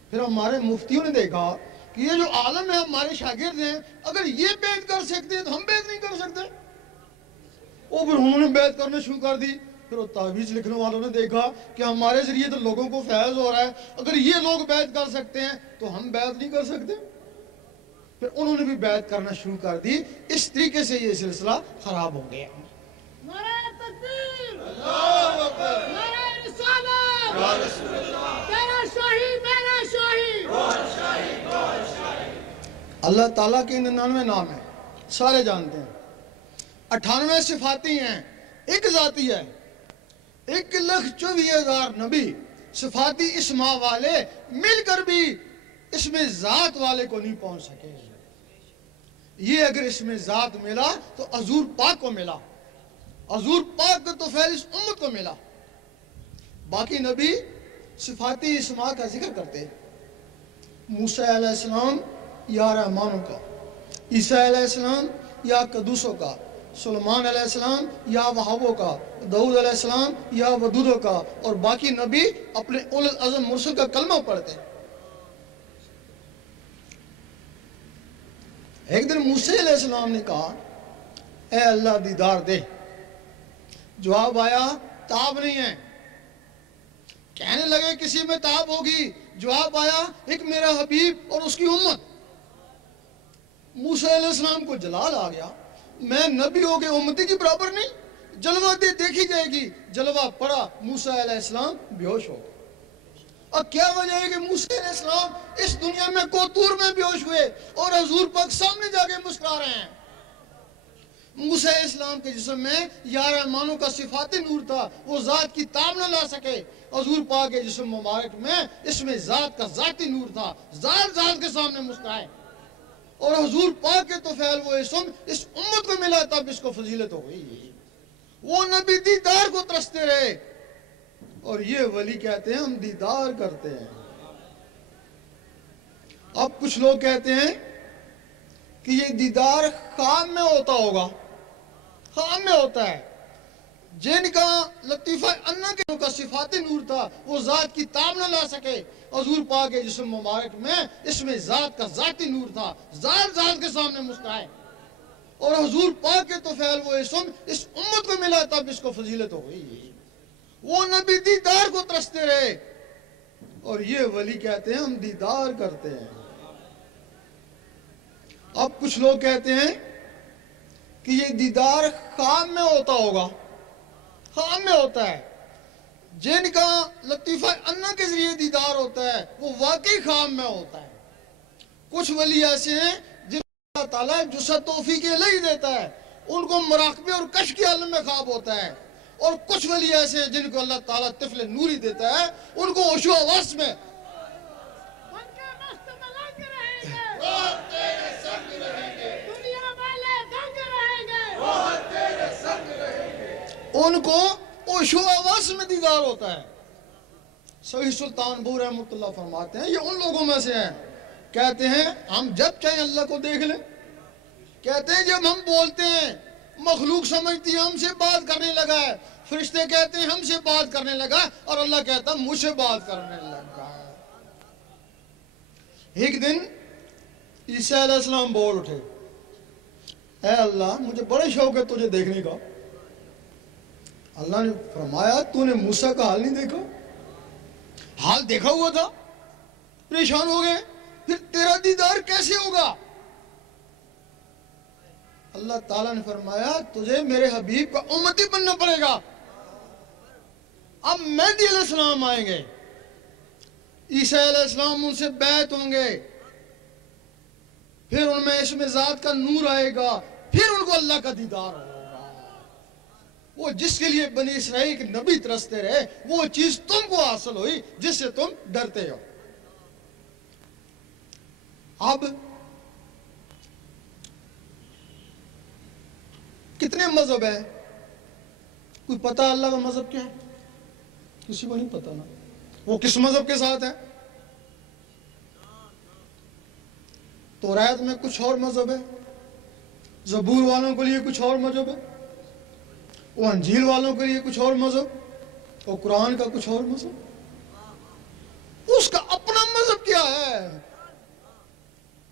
پھر ہمارے مفتیوں نے دیکھا کہ یہ جو عالم ہے ہمارے شاگرد ہیں اگر یہ بیعت کر سکتے ہیں تو ہم بیعت نہیں کر سکتے. اور پھر انہوں نے بیعت کرنا شروع کر دی. پھر وہ تعویذ لکھنے والوں نے دیکھا کہ ہمارے ذریعے تو لوگوں کو فیض ہو رہا ہے اگر یہ لوگ بیعت کر سکتے ہیں تو ہم بیعت نہیں کر سکتے. پھر انہوں نے بھی بیعت کرنا شروع کر دی. اس طریقے سے یہ سلسلہ خراب ہو گیا. نعرہ تکبیر. اللہ اکبر. نعرہ رسالت. یا رسول اللہ. تیرا شاہی میرا شاہی. اللہ تعالیٰ کے 99 نام ہیں سارے جانتے ہیں. 98 صفاتی ہیں ایک ذاتی ہے. 1,24,000 نبی صفاتی اسماء والے مل کر بھی اس میں ذات والے کو نہیں پہنچ سکے. یہ اگر اس میں ذات ملا تو حضور پاک کو ملا. حضور پاک کو تو فیض اس امت کو ملا. باقی نبی صفاتی اسماء کا ذکر کرتے ہیں. موسیٰ علیہ السلام یا رحمانوں کا, عیسیٰ علیہ السلام یا قدوسوں کا, سلیمان علیہ السلام یا وہابوں کا, داؤد علیہ السلام یا ودودوں کا, اور باقی نبی اپنے اول العزم مرسل کا کلمہ پڑھتے ہیں. ایک دن موسیٰ علیہ السلام نے کہا اے اللہ دیدار دے. جواب آیا تاب نہیں ہے. کہنے لگے کسی میں تاب ہوگی. جواب آیا ایک میرا حبیب اور اس کی امت. موسیٰ علیہ السلام کو جلال آ گیا. میں نبی ہو کے امتی کی برابر نہیں. جلوہ دیکھی جائے گی. جلوہ پڑا موسیٰ علیہ السلام بے ہوش ہو گئے. اب کیا وجہ ہے کہ موسیٰ علیہ السلام اس دنیا میں کوتور میں بے ہوش ہوئے اور حضور پاک سامنے جا کے مسکرا رہے ہیں. موسیٰ علیہ السلام کے جسم میں یا رحمانوں کا صفاتی نور تھا. وہ ذات کی تاب نہ لا سکے. حضور پاک کے جسم مبارک میں اس میں ذات کا ذاتی نور تھا. ذات کے سامنے مسکرائے. اور حضور پاک کے تو فعل وہ اسم اس امت کو ملا تب اس کو فضیلت ہو گئی. وہ نبی دیدار کو ترستے رہے اور یہ ولی کہتے ہیں ہم دیدار کرتے ہیں. اب کچھ لوگ کہتے ہیں کہ یہ دیدار خواب میں ہوتا ہوگا. خواب میں ہوتا ہے. جن کا لطیفہ انا کے کا صفاتی نور تھا وہ ذات کی تاب نہ لا سکے. حضور پاک کے جسم مبارک میں اس میں ذات کا ذاتی نور تھا. ذات کے سامنے مسکرائے اور حضور پاک کے تو فعل وہ اسم اس امت کو ملا تب اس کو فضیلت ہو گئی. وہ نبی دیدار کو ترستے رہے اور یہ ولی کہتے ہیں ہم دیدار کرتے ہیں. اب کچھ لوگ کہتے ہیں کہ یہ دیدار خواب میں ہوتا ہوگا. خواب میں ہوتا ہے. جن کا لطیفہ انا کے ذریعے دیدار ہوتا ہے وہ واقعی خواب میں ہوتا ہے. کچھ ولی ایسے ہیں جن اللہ تعالیٰ جسد توفیق الہی دیتا ہے, ان کو مراقبے اور کشف کے عالم میں خواب ہوتا ہے. اور کچھ ولی ایسے ہیں جن کو اللہ تعالیٰ طفل نوری دیتا ہے, ان کو ہوش و حواس میں بن کے مست ملنگ رہیں گے, دنیا والے دنگ رہیں گے, ان کو ہوش و حواس میں دیدار ہوتا ہے. سعید سلطان بو رحمۃ اللہ فرماتے ہیں یہ ان لوگوں میں سے ہیں کہتے ہیں ہم جب چاہیں اللہ کو دیکھ لیں. کہتے ہیں جب ہم بولتے ہیں مخلوق سمجھتی ہے ہم سے بات کرنے لگا ہے, فرشتے کہتے ہیں ہم سے بات کرنے لگا اور اللہ کہتا ہے مجھ سے بات کرنے لگا. ایک دن عیسیٰ علیہ السلام بول اٹھے, اے اللہ مجھے بڑے شوق ہے تجھے دیکھنے کا. اللہ نے فرمایا تو نے موسیٰ کا حال نہیں دیکھا؟ حال دیکھا ہوا تھا, پریشان ہو گئے, پھر تیرا دیدار کیسے ہوگا؟ اللہ تعالیٰ نے فرمایا تجھے میرے حبیب کا امتی بننا پڑے گا. اب مہدی علیہ السلام آئیں گے, عیسیٰ علیہ السلام ان سے بیعت ہوں گے, پھر ان میں اس میں ذات کا نور آئے گا, پھر ان کو اللہ کا دیدار ہوگا. وہ جس کے لیے بنی اسرائیل کے نبی ترستے رہے وہ چیز تم کو حاصل ہوئی جس سے تم ڈرتے ہو. اب کتنے مذہب ہیں؟ کوئی پتا اللہ کا مذہب کیا ہے؟ کسی کو نہیں پتا نا. وہ کس مذہب کے ساتھ ہے؟ توریت میں کچھ اور مذہب ہے, زبور والوں کے لیے کچھ اور مذہب ہے, وہ انجیل والوں کے لیے کچھ اور مذہب, اور قرآن کا کچھ اور مذہب. اس کا اپنا مذہب کیا ہے؟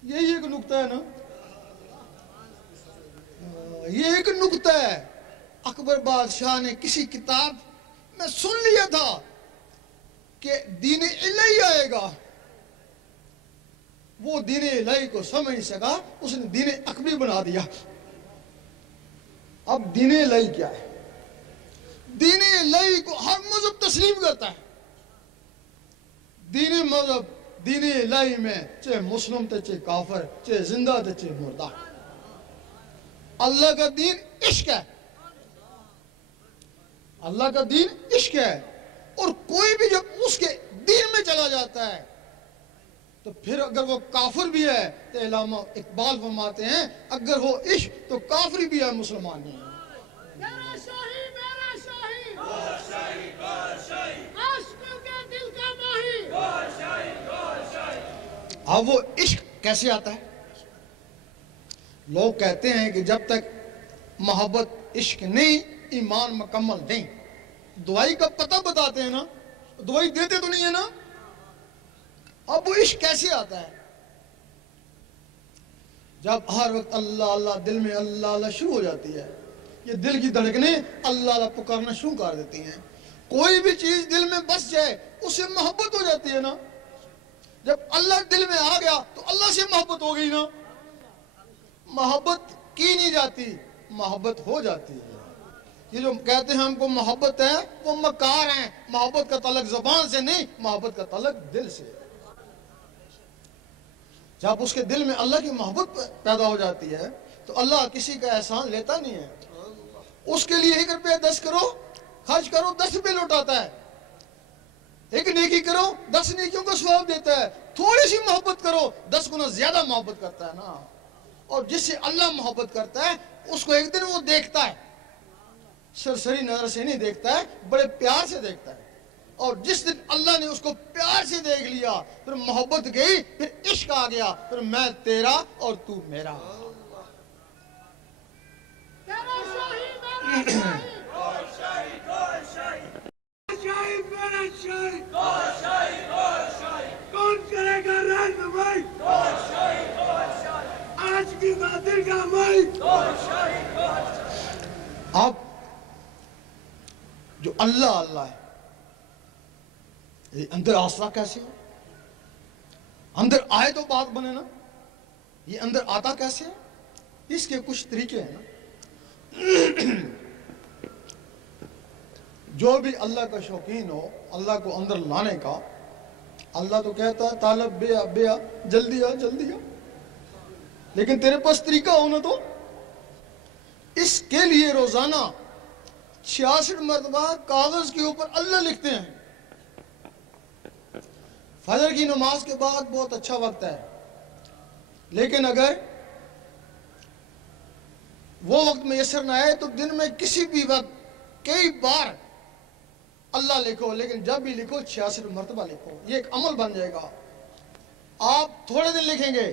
یہی ایک نقطہ ہے نا, یہ ایک نقطہ ہے. اکبر بادشاہ نے کسی کتاب میں سن لیا تھا کہ دین الہی آئے گا, وہ دین الہی کو سمجھ نہیں سکا, اس نے دین اکبری بنا دیا. اب دین الہی کیا ہے؟ دین الہی کو ہر مذہب تسلیم کرتا ہے. دین مذہب دین الہی میں چاہے مسلم تھے چاہے کافر, چاہے زندہ تھے چاہے مردہ, اللہ کا دین عشق ہے. اللہ کا دین عشق ہے. اور کوئی بھی جب اس کے دین میں چلا جاتا ہے تو پھر اگر وہ کافر بھی ہے تو علامہ اقبال فرماتے ہیں اگر وہ عشق تو کافری بھی ہے, مسلمان نہیں ہے. میرا شاہی عاشقوں کے دل کا ماہی. اب وہ عشق کیسے آتا ہے؟ لوگ کہتے ہیں کہ جب تک محبت عشق نہیں ایمان مکمل نہیں. دعائی کا پتہ بتاتے ہیں نا, دعائی دیتے تو نہیں ہے نا. اب وہ عشق کیسے آتا ہے؟ جب ہر وقت اللہ اللہ دل میں اللہ اللہ شروع ہو جاتی ہے, یہ دل کی دھڑکنیں اللہ اللہ پکارنا شروع کر دیتی ہیں. کوئی بھی چیز دل میں بس جائے اس سے محبت ہو جاتی ہے نا. جب اللہ دل میں آ گیا تو اللہ سے محبت ہو گئی نا. محبت کی نہیں جاتی, محبت ہو جاتی ہے. یہ جو کہتے ہیں ہم کو محبت ہے وہ مکار ہیں. محبت کا تعلق زبان سے نہیں, محبت کا تعلق دل سے. جب اس کے دل میں اللہ کی محبت پیدا ہو جاتی ہے تو اللہ کسی کا احسان لیتا نہیں ہے. اس کے لیے 1 روپیہ 10 کرو خرچ کرو 10 روپے لوٹاتا ہے. ایک نیکی کرو 10 نیکیوں کا ثواب دیتا ہے. تھوڑی سی محبت کرو 10 گنا زیادہ محبت کرتا ہے نا. اور جس سے اللہ محبت کرتا ہے اس کو ایک دن وہ دیکھتا ہے, سرسری نظر سے نہیں دیکھتا ہے, بڑے پیار سے دیکھتا ہے. اور جس دن اللہ نے اس کو پیار سے دیکھ لیا پھر محبت گئی, پھر عشق آ گیا, پھر میں تیرا اور تو میرا. میرا شاہی جو اللہ اللہ ہے، یہ اندر آسرا کیسے ہے؟ اندر آئے تو بات بنے نا، یہ اندر آتا کیسے ہے؟ اس کے کچھ طریقے ہیں نا۔ جو بھی اللہ کا شوقین ہو، اللہ کو اندر لانے کا، اللہ تو کہتا ہے طالب بے آ بے آ، جلدی آ جلدی آ، لیکن تیرے پاس طریقہ ہونا تو۔ اس کے لیے روزانہ 66 مرتبہ کاغذ کے اوپر اللہ لکھتے ہیں۔ فجر کی نماز کے بعد بہت اچھا وقت ہے، لیکن اگر وہ وقت میسر نہ آئے تو دن میں کسی بھی وقت کئی بار اللہ لکھو، لیکن جب بھی لکھو 66 مرتبہ لکھو۔ یہ ایک عمل بن جائے گا۔ آپ تھوڑے دن لکھیں گے،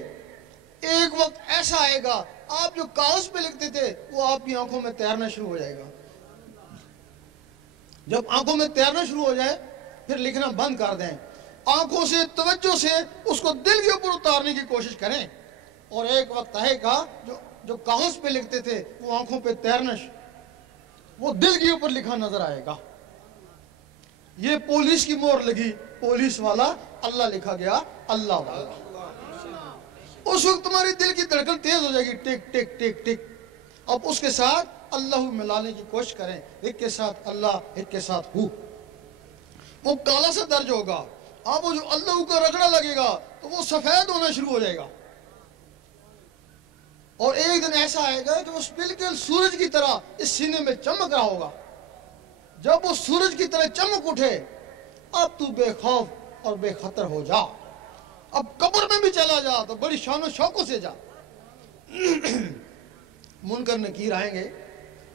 ایک وقت ایسا آئے گا آپ جو کاغذ پہ لکھتے تھے وہ آپ کی آنکھوں میں تیرنا شروع ہو جائے گا۔ جب آنکھوں میں تیرنا شروع ہو جائے پھر لکھنا بند کر دیں، آنکھوں سے توجہ سے اس کو دل کے اوپر اتارنے کی کوشش کریں، اور ایک وقت آئے گا جو کاغذ پہ لکھتے تھے وہ آنکھوں پہ تیرنا وہ دل کے اوپر لکھا نظر آئے گا۔ یہ پولیس کی مہر لگی، پولیس والا اللہ لکھا گیا اللہ والا۔ اس وقت تمہاری دل کی دھڑکن تیز ہو جائے گی، ٹک ٹک ٹک ٹک۔ اب اس کے ساتھ اللہ ملانے کی کوشش کریں، ایک کے ساتھ اللہ، ایک کے ساتھ ہو، وہ کالا سا درج ہوگا۔ اب وہ جو اللہ کا رگڑا لگے گا تو وہ سفید ہونا شروع ہو جائے گا، اور ایک دن ایسا آئے گا کہ وہ بالکل سورج کی طرح اس سینے میں چمک رہا ہوگا۔ جب وہ سورج کی طرح چمک اٹھے اب تو بے خوف اور بے خطر ہو جا، اب قبر میں بھی چلا جا تو بڑی شان و شوقوں سے جا۔ منکر نکیر آئیں گے،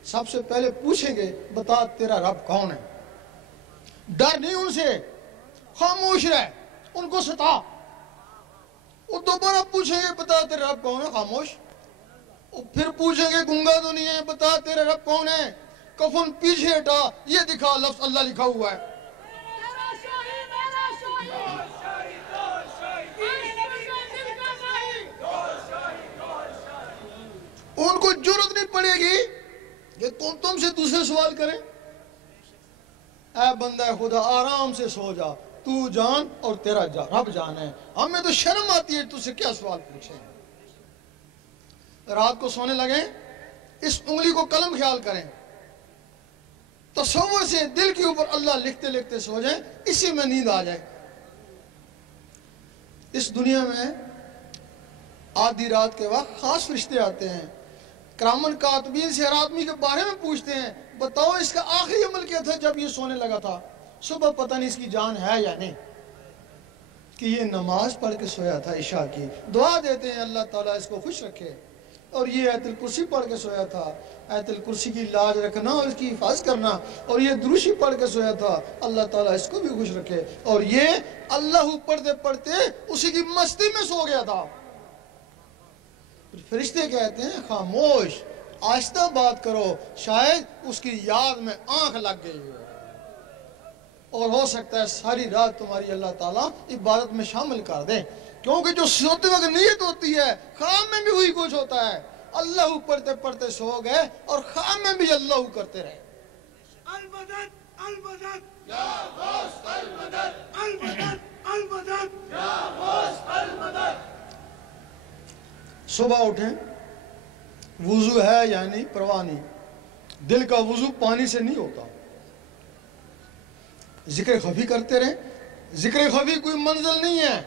سب سے پہلے پوچھیں گے بتا تیرا رب کون ہے؟ ڈر نہیں ان سے، خاموش رہ، ان کو ستا۔ وہ دوبارہ پوچھیں گے بتا تیرا رب کون ہے، خاموش۔ پھر پوچھیں گے گنگا تو نہیں ہے، بتا تیرا رب کون ہے؟ کفن پیچھے ہٹا، یہ دکھا لفظ اللہ لکھا ہوا ہے۔ میرا شاہی میرا شاہی ان کو جرت نہیں پڑے گی کہ تم سے دوسرے سوال کریں۔ اے بندہ خدا آرام سے سو جا، تو جان اور تیرا رب جان ہے، ہمیں تو شرم آتی ہے تجھ سے کیا سوال پوچھیں۔ رات کو سونے لگیں، اس انگلی کو قلم خیال کریں، تصور سے دل کے اوپر اللہ لکھتے لکھتے سو جائیں، اسی میں نیند آ جائے۔ اس دنیا میں آدھی رات کے وقت خاص فرشتے آتے ہیں، کرامن کاتبین سے ہر آدمی کے بارے میں پوچھتے ہیں بتاؤ اس کا آخری عمل کیا تھا جب یہ سونے لگا تھا، صبح پتہ نہیں اس کی جان ہے یا نہیں، کہ یہ نماز پڑھ کے سویا تھا عشاء کی۔ دعا دیتے ہیں اللہ تعالیٰ اس کو خوش رکھے، اور یہ آیت الکرسی پڑھ کے سویا تھا، آیت الکرسی کی لاج رکھنا اور اس کی حفاظت کرنا، اور یہ دروشی پڑھ کے سویا تھا، اللہ تعالیٰ اس کو بھی خوش رکھے۔ اور یہ اللہ پڑھتے پڑھتے اسی کی مستی میں سو گیا تھا۔ فرشتے کہتے ہیں خاموش، آہستہ بات کرو، شاید اس کی یاد میں آنکھ لگ گئی ہو، اور ہو سکتا ہے ساری رات تمہاری اللہ تعالیٰ عبادت میں شامل کر دے، کیونکہ جو سوتے وقت نیت ہوتی ہے خواب میں بھی وہی کچھ ہوتا ہے۔ اللہ پڑھتے پڑھتے سو گئے اور خواب میں بھی اللہ کرتے رہے۔ المدد المدد یا غوث المدد المدد المدد یا غوث المدد۔ صبح اٹھیں، وضو ہے یا نہیں پرواہ نہیں، دل کا وضو پانی سے نہیں ہوتا، ذکر خفی کرتے رہیں۔ ذکر خفی کوئی منزل نہیں ہے،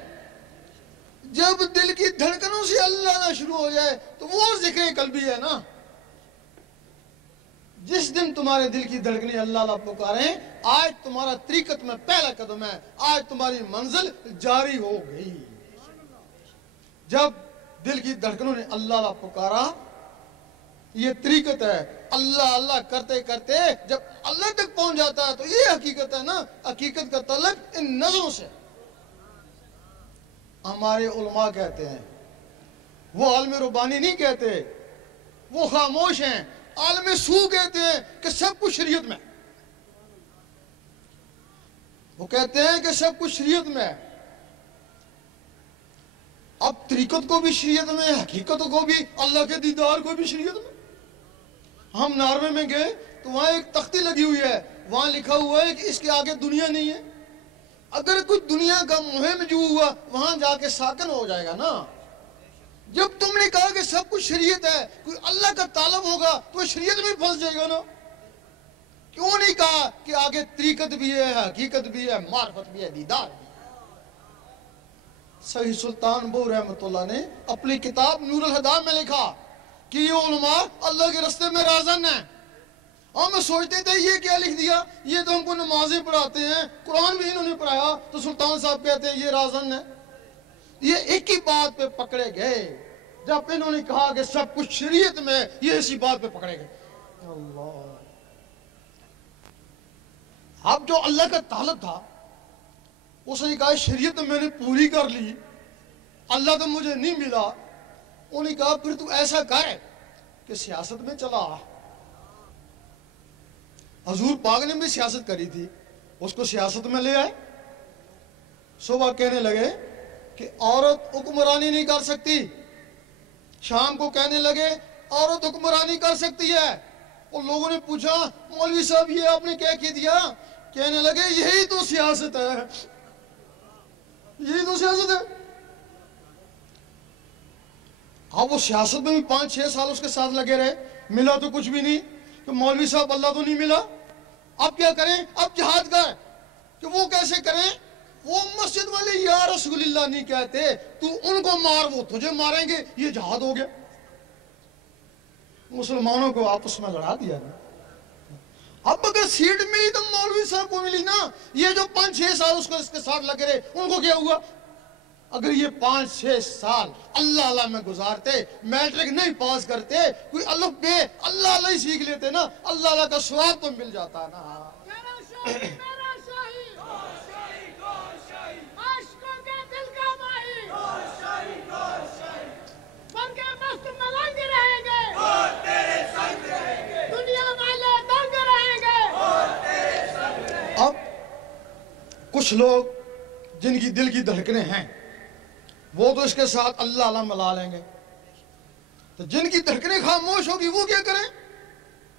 جب دل کی دھڑکنوں سے اللہ نہ شروع ہو جائے تو وہ ذکر قلبی ہے نا۔ جس دن تمہارے دل کی دھڑکنیں اللہ اللہ پکاریں، آج تمہارا طریقت میں پہلا قدم ہے، آج تمہاری منزل جاری ہو گئی۔ جب دل کی دھڑکنوں نے اللہ اللہ پکارا، یہ طریقت ہے، اللہ اللہ کرتے کرتے جب اللہ تک پہنچ جاتا ہے تو یہ حقیقت ہے نا۔ حقیقت کا تعلق ان نظروں سے۔ ہمارے علماء کہتے ہیں، وہ عالم ربانی نہیں کہتے، وہ خاموش ہیں، عالم سو کہتے ہیں کہ سب کچھ شریعت میں، وہ کہتے ہیں کہ سب کچھ شریعت میں ہے۔ اب طریقت کو بھی شریعت میں، حقیقت کو بھی، اللہ کے دیدار کو بھی شریعت میں۔ ہم ناروے میں گئے تو وہاں ایک تختی لگی ہوئی ہے، وہاں لکھا ہوا ہے کہ اس کے آگے دنیا نہیں ہے. اگر کوئی دنیا کا مہم جو ہوا وہاں جا کے ساکن ہو جائے گا نا. جب تم نے کہا کہ سب کچھ شریعت ہے, کوئی اللہ کا طالب ہوگا تو شریعت میں پھنس جائے گا نا. کیوں نہیں کہا کہ آگے طریقت بھی ہے, حقیقت بھی ہے, معرفت بھی ہے, دیدار بھی ہے. سید سلطان بو رحمۃ اللہ نے اپنی کتاب نور الہدیٰ میں لکھا کہ یہ علماء اللہ کے راستے میں رازن ہیں. ہم سوچتے تھے یہ کیا لکھ دیا, یہ تو ہم کو نمازیں پڑھاتے ہیں, قرآن بھی انہوں نے پڑھایا, تو سلطان صاحب کہتے ہیں یہ رازن ہے. یہ ایک ہی بات پہ پکڑے گئے جب انہوں نے کہا کہ سب کچھ شریعت میں, یہ اسی بات پہ پکڑے گئے. اللہ, اب جو اللہ کا طالب تھا اس نے کہا شریعت میں نے پوری کر لی, اللہ تو مجھے نہیں ملا. انہوں نے کہا پھر تو ایسا کر کہ سیاست میں چلا. حضور پاک نے بھی سیاست کری تھی, اس کو سیاست میں لے آئے. صبح کہنے لگے کہ عورت حکمرانی نہیں کر سکتی, شام کو کہنے لگے عورت حکمرانی کر سکتی ہے. اور لوگوں نے پوچھا مولوی صاحب یہ آپ نے کیا کہہ دیا؟ کہنے لگے یہی تو سیاست ہے, یہی تو سیاست ہے. اب وہ سیاست میں بھی 5-6 سال اس کے ساتھ لگے رہے, ملا تو کچھ بھی نہیں. کہ مولوی صاحب اللہ تو نہیں ملا, اب کیا کریں؟ اب جہاد کا ہے. کہ وہ کیسے کریں؟ وہ مسجد والے یا رسول اللہ نہیں کہتے, تو ان کو مار, وہ تجھے ماریں گے, یہ جہاد ہو گیا. مسلمانوں کو آپس میں لڑا دیا نا. اب اگر سیٹ ملی تو مولوی صاحب کو ملی نا, یہ جو 5-6 سال اس کے ساتھ لگے رہے ان کو کیا ہوا؟ اگر یہ 5-6 سال اللہ اللہ میں گزارتے, میٹرک نہیں پاس کرتے, کوئی الف بے اللہ اللہ ہی سیکھ لیتے نا, اللہ اللہ کا ثواب تو مل جاتا نا. میرا شاہی, میرا شاہی, عاشقوں کے دل کا ماہی, بن کے مست ملنگ رہیں گے, دنیا والے دنگ رہیں گے. اب کچھ لوگ جن کی دل کی دھڑکنیں ہیں وہ تو اس کے ساتھ اللہ اللہ ملا لیں گے, تو جن کی دھڑکنیں خاموش ہوگی وہ کیا کریں؟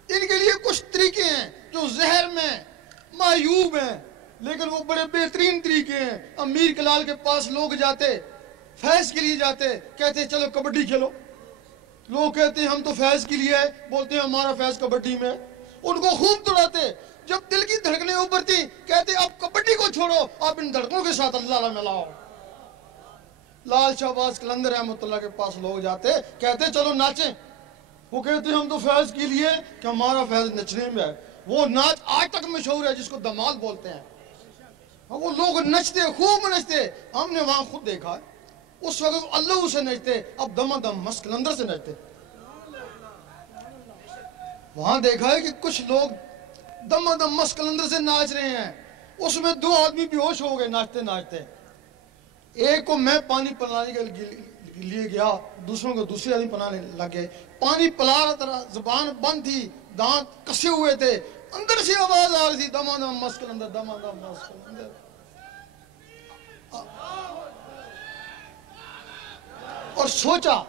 ان کے لیے کچھ طریقے ہیں جو زہر میں معیوب ہیں, لیکن وہ بڑے بہترین طریقے ہیں. امیر کلال کے پاس لوگ جاتے, فیض کے لیے جاتے, کہتے چلو کبڈی کھیلو. لوگ کہتے ہیں ہم تو فیض کے لیے ہے, بولتے ہیں ہمارا فیض کبڈی میں. ان کو خوب دوڑاتے, جب دل کی دھڑکنیں ابھرتی کہتے اب کبڈی کو چھوڑو, اب ان دھڑکنوں کے ساتھ اللہ اللہ ملاؤ. لال شہباز قلندر رحمۃ اللہ کے پاس لوگ جاتے, کہتے چلو ناچیں. وہ کہتے ہم تو فیض کے لیے کہ ہمارا فیض نچنے میں ہے. وہ ناچ آج تک مشہور ہے جس کو دمال بولتے ہیں. وہ لوگ نچتے, خوب نچتے. ہم نے وہاں خود دیکھا, اس وقت اللہ سے نچتے, اب دم دم مست قلندر سے نچتے. وہاں دیکھا ہے کہ کچھ لوگ دم دم مست قلندر سے ناچ رہے ہیں, اس میں 2 آدمی بے ہوش ہو گئے ناچتے ناچتے. ایک کو میں پانی پلانے کے لیے گیا, دوسروں کو دوسرے آدمی پلانے لگے. پانی پلا رہا تھا, زبان بند تھی, دانت کسے ہوئے تھے, اندر سے آواز آ رہی تھی دما دم مست قلندر, دما دم مست قلندر. اور سوچا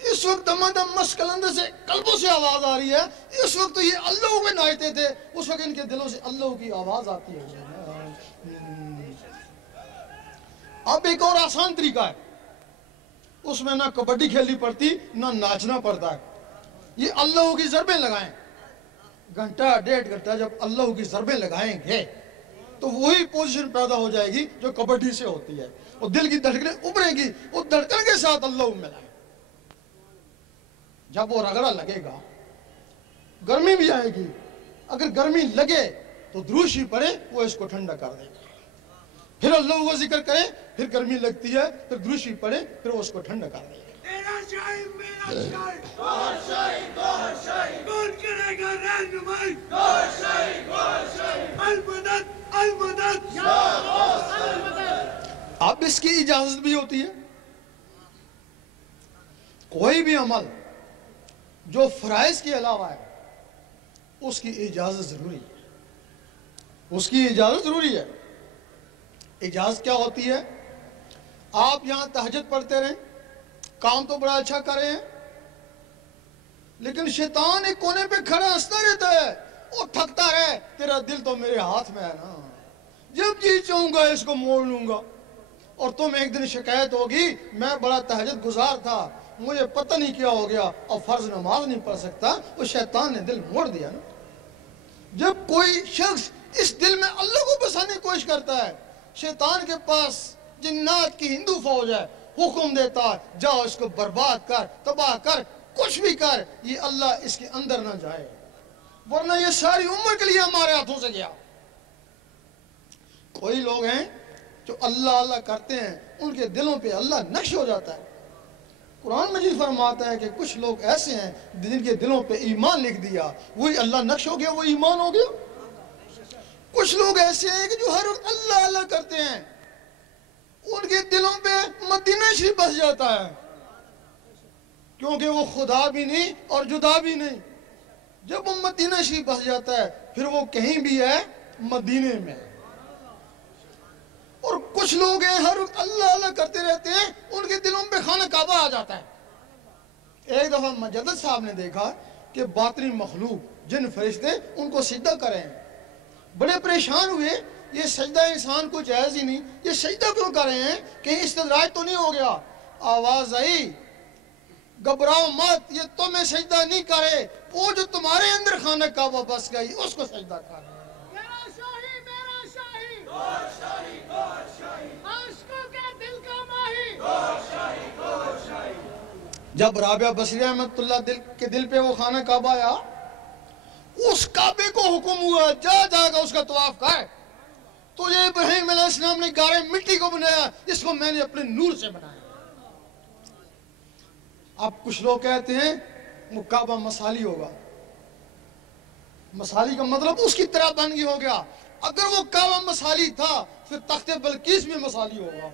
اس وقت دما دم مست قلندر سے قلبوں سے آواز آ رہی ہے, اس وقت تو یہ اللہ پہ ناچتے تھے, اس وقت ان کے دلوں سے اللہ کی آواز آتی ہے. اب ایک اور آسان طریقہ ہے, اس میں نہ کبڈی کھیلنی پڑتی نہ ناچنا پڑتا ہے. یہ اللہ کی ضربیں لگائیں, 1-1.5 گھنٹہ جب اللہ کی ضربیں لگائیں گے تو وہی پوزیشن پیدا ہو جائے گی جو کبڈی سے ہوتی ہے, اور دل کی دھڑکنیں ابھریں گی, وہ دھڑکن کے ساتھ اللہ ملائیں. جب وہ رگڑا لگے گا گرمی بھی آئے گی, اگر گرمی لگے تو دروشی پڑے, وہ اس کو ٹھنڈا کر دے گا. پھر اللہ کا ذکر کرے, پھر گرمی لگتی ہے, پھر دروشی پڑے, پھر وہ اس کو ٹھنڈا کر دے گا. میرا شاہی, میرا شاہی, گوہر شاہی, گوہر شاہی, کون کرے گا رہنمائی؟ گوہر شاہی, گوہر شاہی, المدد, المدد, یا غوث المدد. اب اس کی اجازت بھی ہوتی ہے. کوئی بھی عمل جو فرائض کے علاوہ ہے اس کی اجازت ضروری ہے, اس کی اجازت ضروری ہے. اجازت کیا ہوتی ہے؟ آپ یہاں تہجد پڑھتے رہیں, کام تو بڑا اچھا کر رہے ہیں, لیکن شیطان ایک کونے پہ کھڑا ہنستا رہتا ہے, وہ تھکتا رہے، تیرا دل تو میرے ہاتھ میں ہے نا، جب جی چاہوں گا اس کو موڑ لوں گا۔ اور تم ایک دن شکایت ہوگی میں بڑا تہجد گزار تھا، مجھے پتہ نہیں کیا ہو گیا، اور فرض نماز نہیں پڑھ سکتا، وہ شیطان نے دل موڑ دیا نا۔ جب کوئی شخص اس دل میں اللہ کو بسانے کی کوشش کرتا ہے، شیطان کے پاس جنات کی ہندو فوج ہے، حکم دیتا ہے جاؤ اس کو برباد کر، تباہ کر، کچھ بھی کر، یہ اللہ اس کے اندر نہ جائے، ورنہ یہ ساری عمر کے لیے ہمارے ہاتھوں سے گیا۔ کوئی لوگ ہیں جو اللہ اللہ کرتے ہیں، ان کے دلوں پہ اللہ نقش ہو جاتا ہے۔ قرآن مجید فرماتا ہے کہ کچھ لوگ ایسے ہیں جن کے دلوں پہ ایمان لکھ دیا، وہی اللہ نقش ہو گیا، وہ ایمان ہو گیا۔ کچھ لوگ ایسے ہیں کہ جو ہر وقت اللہ اللہ کرتے ہیں، ان کے دلوں پہ مدینہ شریف بس جاتا ہے، کیونکہ وہ خدا بھی نہیں اور جدا بھی نہیں۔ جب وہ مدینہ شریف بس جاتا ہے پھر وہ کہیں بھی ہے مدینے میں۔ اور کچھ لوگ ہیں ہر وقت اللہ اللہ کرتے رہتے ہیں، ان کے دلوں پہ خانہ کعبہ آ جاتا ہے۔ ایک دفعہ مجدد صاحب نے دیکھا کہ باطنی مخلوق جن فرشتے ان کو سجدہ کریں، بڑے پریشان ہوئے، یہ سجدہ انسان کو جائز ہی نہیں، یہ سجدہ کیوں کر رہے ہیں، کہیں استدراج تو نہیں ہو گیا؟ آواز آئی گھبراؤ مت، یہ تمہیں سجدہ نہیں کرے، وہ جو تمہارے اندر خانہ کعبہ بس گئی اس کو سجدہ کر۔ میرا شاہی، میرا شاہی، عاشقوں کے دل کا ماہی، جب رابعہ بصری رحمۃ اللہ کے دل پہ وہ خانہ کعبہ آیا، اس کعبے کو حکم ہوا جا کر اس کا طواف کر۔ تو یہ ابراہیم علیہ السلام نے گارے مٹی کو بنایا، اس کو میں نے اپنے نور سے بنایا۔ اب کچھ لوگ کہتے ہیں وہ کعبہ مسالی ہوگا، مسالی کا مطلب اس کی طرح بن گئی ہو گیا۔ اگر وہ کعبہ مسالی تھا پھر تخت بلقیس بھی مسالی ہوگا،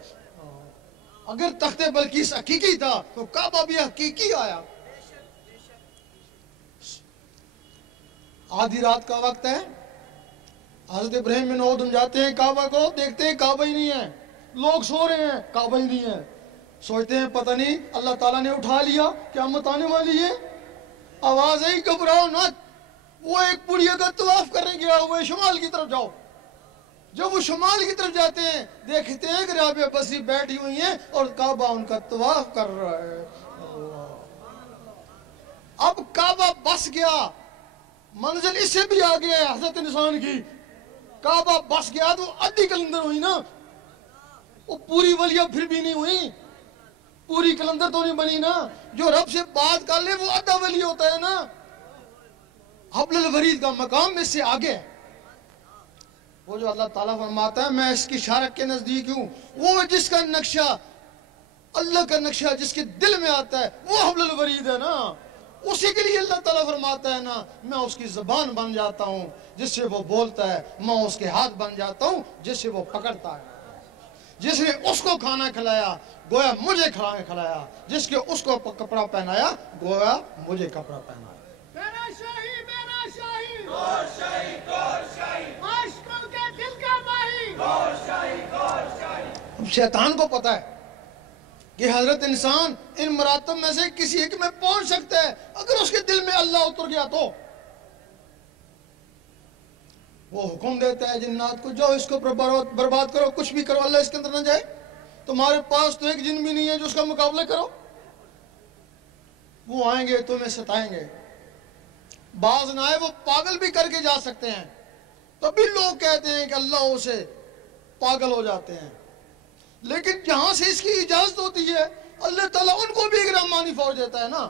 اگر تخت بلقیس حقیقی تھا تو کعبہ بھی حقیقی آیا۔ آدھی رات کا وقت ہے، حضرت ابراہیم بن ادم جاتے ہیں کعبہ کو، دیکھتے ہیں کعبہ ہی نہیں ہے، لوگ سو رہے ہیں کعبہ ہی نہیں ہے، سوچتے ہیں پتہ نہیں اللہ تعالیٰ نے اٹھا لیا، قیامت آنے والی ہے۔ آواز آئی گھبراؤ نہ، وہ ایک بڑھیا کا طواف کرنے گیا ہوئے، شمال کی طرف جاؤ۔ جب وہ شمال کی طرف جاتے ہیں دیکھتے ہیں کہ رابعہ بصری بیٹھی ہوئی ہیں اور کعبہ ان کا طواف کر رہا ہے۔ اب کعبہ بس گیا، منزل اس سے بھی آگے ہے حضرت انسان کی، کعبہ بس گیا تو آدھی کلندر ہوئی نا، وہ پوری ولیہ پھر بھی نہیں ہوئی، پوری کلندر تو نہیں بنی نا۔ جو رب سے بات کر لے وہ آدھا ولی ہوتا ہے نا۔ حبل الورید کا مقام اس سے آگے ہے، وہ جو اللہ تعالیٰ فرماتا ہے میں اس کی شارک کے نزدیک ہوں، وہ جس کا نقشہ اللہ کا نقشہ جس کے دل میں آتا ہے وہ حبل الورید ہے نا، اسی کے لیے اللہ تعالیٰ فرماتا ہے نا میں اس کی زبان بن جاتا ہوں جس سے وہ بولتا ہے، میں اس کے ہاتھ بن جاتا ہوں جس سے وہ پکڑتا ہے۔ جس نے اس کو کھانا کھلایا گویا مجھے کھانا کھلایا، جس کے اس کو کپڑا پہنایا گویا مجھے کپڑا پہنایا۔ میرا شاہی، میرا شاہی، عاشقوں کے دل کا ماہی۔ اب شیطان کو پتا ہے کہ حضرت انسان ان مراتب میں سے کسی ایک میں پہنچ سکتا ہے، اگر اس کے دل میں اللہ اتر گیا تو وہ حکم دیتا ہے جنات کو جاؤ اس کو برباد کرو، کچھ بھی کرو، اللہ اس کے اندر نہ جائے۔ تمہارے پاس تو ایک جن بھی نہیں ہے جو اس کا مقابلہ کرو، وہ آئیں گے تمہیں ستائیں گے، بعض نہ آئے وہ پاگل بھی کر کے جا سکتے ہیں، تبھی لوگ کہتے ہیں کہ اللہ اسے پاگل ہو جاتے ہیں۔ لیکن جہاں سے اس کی اجازت ہوتی ہے اللہ تعالیٰ ان کو بھی ایک رحمانی فوج دیتا ہے نا۔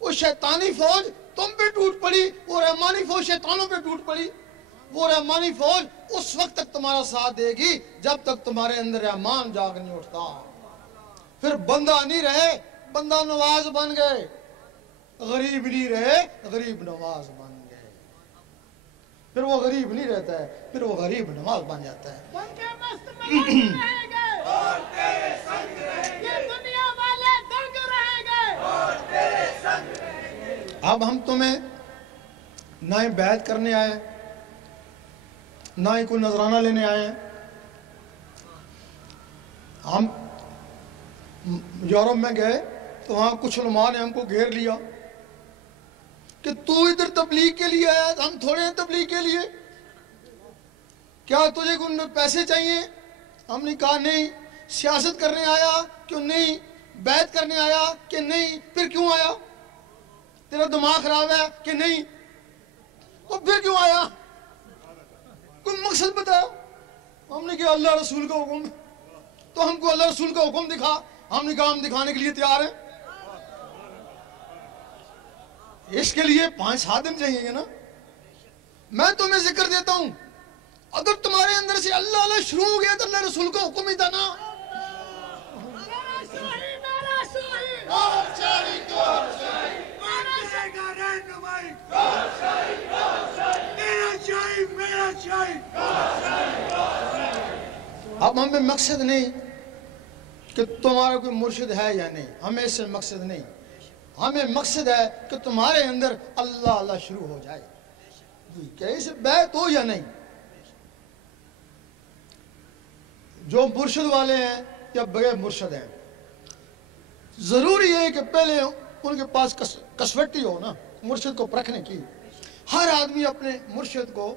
وہ شیطانی فوج تم پہ ٹوٹ پڑی، وہ رحمانی فوج شیطانوں پہ ٹوٹ پڑی۔ وہ رحمانی فوج اس وقت تک تمہارا ساتھ دے گی جب تک تمہارے اندر رحمان جاگ نہیں اٹھتا۔ پھر بندہ نہیں رہے، بندہ نواز بن گئے، غریب نہیں رہے، غریب نواز بن گئے۔ پھر وہ غریب نہیں رہتا ہے، پھر وہ غریب نواز بن جاتا ہے۔ بن کے مست ملنگ رہیں گے اور تیرے سنگ رہیں گے، یہ دنیا والے دنگ رہیں گے اور تیرے سنگ رہیں گے۔ اب ہم تمہیں نہ ہی بیعت کرنے آئے نہ ہی کوئی نذرانہ لینے آئے ہیں۔ ہم یورپ میں گئے تو وہاں کچھ علماء نے ہم کو گھیر لیا، کہ تو ادھر تبلیغ کے لیے آیا، ہم تھوڑے ہیں تبلیغ کے لیے، کیا تجھے کوئی پیسے چاہیے؟ ہم نے کہا نہیں۔ سیاست کرنے آیا کیوں؟ نہیں۔ بیعت کرنے آیا کہ نہیں؟ پھر کیوں آیا؟ تیرا دماغ خراب ہے کہ نہیں؟ اور پھر کیوں آیا؟ کوئی مقصد بتا۔ ہم نے کہا اللہ رسول کا حکم، تو ہم کو اللہ رسول کا حکم دکھا۔ ہم نے کہا ہم دکھانے کے لیے تیار ہیں۔ اس کے لیے 5-7 دن چاہیے گا نا۔ میں تمہیں ذکر دیتا ہوں، اگر تمہارے اندر سے اللہ اللہ شروع ہو گیا تو اللہ رسول کا حکم ہی تھا نا۔ اب ہمیں مقصد نہیں کہ تمہارا کوئی مرشد ہے یا نہیں، ہمیں اس سے مقصد نہیں، ہمیں مقصد ہے کہ تمہارے اندر اللہ اللہ شروع ہو جائے، کہ اسے بیعت ہو یا نہیں۔ جو مرشد والے ہیں یا بغیر مرشد ہیں، ضروری ہے کہ پہلے ان کے پاس کسوٹی ہو نا مرشد کو پرکھنے کی۔ ہر آدمی اپنے مرشد کو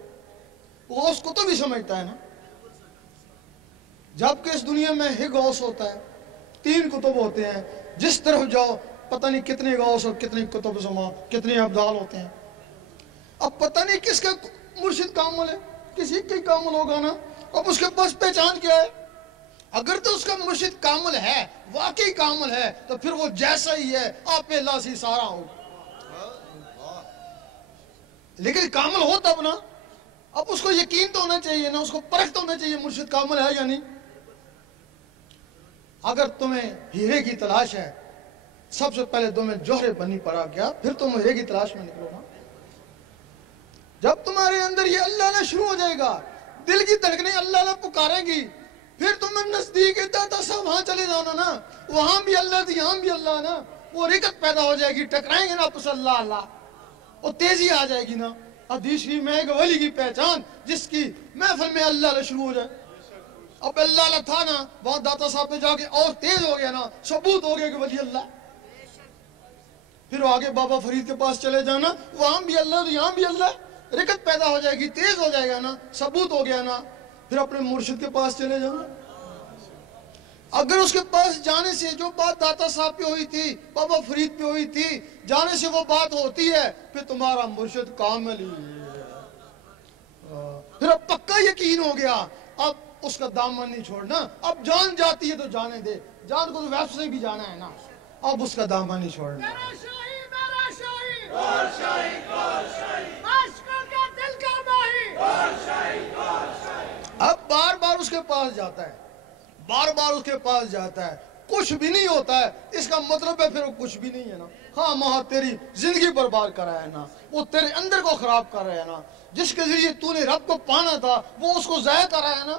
غوث کتب بھی سمجھتا ہے نا، جبکہ اس دنیا میں ہی غوث ہوتا ہے، 3 کتب ہوتے ہیں، جس طرف جاؤ پتہ نہیں کتنے غوث اور کتنے کتب زما، کتنے ابدال ہوتے ہیں۔ اب پتہ نہیں کس کا مرشد کامل ہے، کسی کا کامل ہوگا نا۔ اب اس کے پاس پہچان کیا ہے؟ اگر تو اس کا مرشد کامل ہے، واقعی کامل ہے، تو پھر وہ جیسا ہی ہے، آپ پہ اللہ سے سارا ہو۔ لیکن کامل ہو تب نا، اب اس کو یقین تو ہونا چاہیے نا، اس کو پرکھ تو ہونا چاہیے مرشد کامل ہے یا نہیں۔ اگر تمہیں ہیرے کی تلاش ہے، سب سے پہلے تمہیں جوہر بنی پڑا گیا، پھر تم ہیرے کی تلاش میں نکلو نا۔ جب تمہارے اندر یہ اللہ نہ شروع ہو جائے گا، دل کی دھڑکنیں اللہ نہ پکاریں گی، پھر تمہیں نزدیک داتا صاحب وہاں چلے جانا نا، وہاں بھی اللہ تھی یہاں بھی اللہ نا، وہ رکت پیدا ہو جائے گی، ٹکرائیں گے نا آپس اللہ اللہ، اور تیزی آ جائے گی نا۔ حدیث شریف میں ایک ولی کی پہچان جس کی محفل میں اللہ اللہ شروع ہو جائے۔ اب اللہ اللہ تھا نا، وہاں داتا صاحب پہ جا کے اور تیز ہو گیا نا، ثبوت ہو گیا کہ ولی اللہ۔ پھر آگے بابا فرید کے پاس چلے جانا، وہاں بھی اللہ یہاں بھی اللہ، رکت پیدا ہو جائے گی، تیز ہو جائے گا نا، ثبوت ہو گیا نا۔ پھر اپنے مرشد کے پاس چلے جانا۔ اگر اس کے پاس جانے سے جو بات داتا صاحب پہ ہوئی تھی، بابا فرید پہ ہوئی تھی، جانے سے وہ بات ہوتی ہے، پھر تمہارا مرشد کامل ہی ہے۔ پھر اب پکا یقین ہو گیا، اب اس کا دامن نہیں چھوڑنا۔ اب جان جاتی ہے تو جانے دے، جان کو تو ویسے سے بھی جانا ہے نا، اب اس کا دامن نہیں چھوڑنا۔ اب بار بار اس کے پاس جاتا ہے، بار بار اس کے پاس جاتا ہے، کچھ بھی نہیں ہوتا ہے، اس کا مطلب ہے پھر وہ کچھ بھی نہیں ہے نا۔ ہاں ماں تیری زندگی برباد کر رہا ہے نا، وہ تیرے اندر کو خراب کر رہا ہے نا، جس کے ذریعے تو نے رب کو پانا تھا وہ اس کو ضائع کر رہا ہے نا۔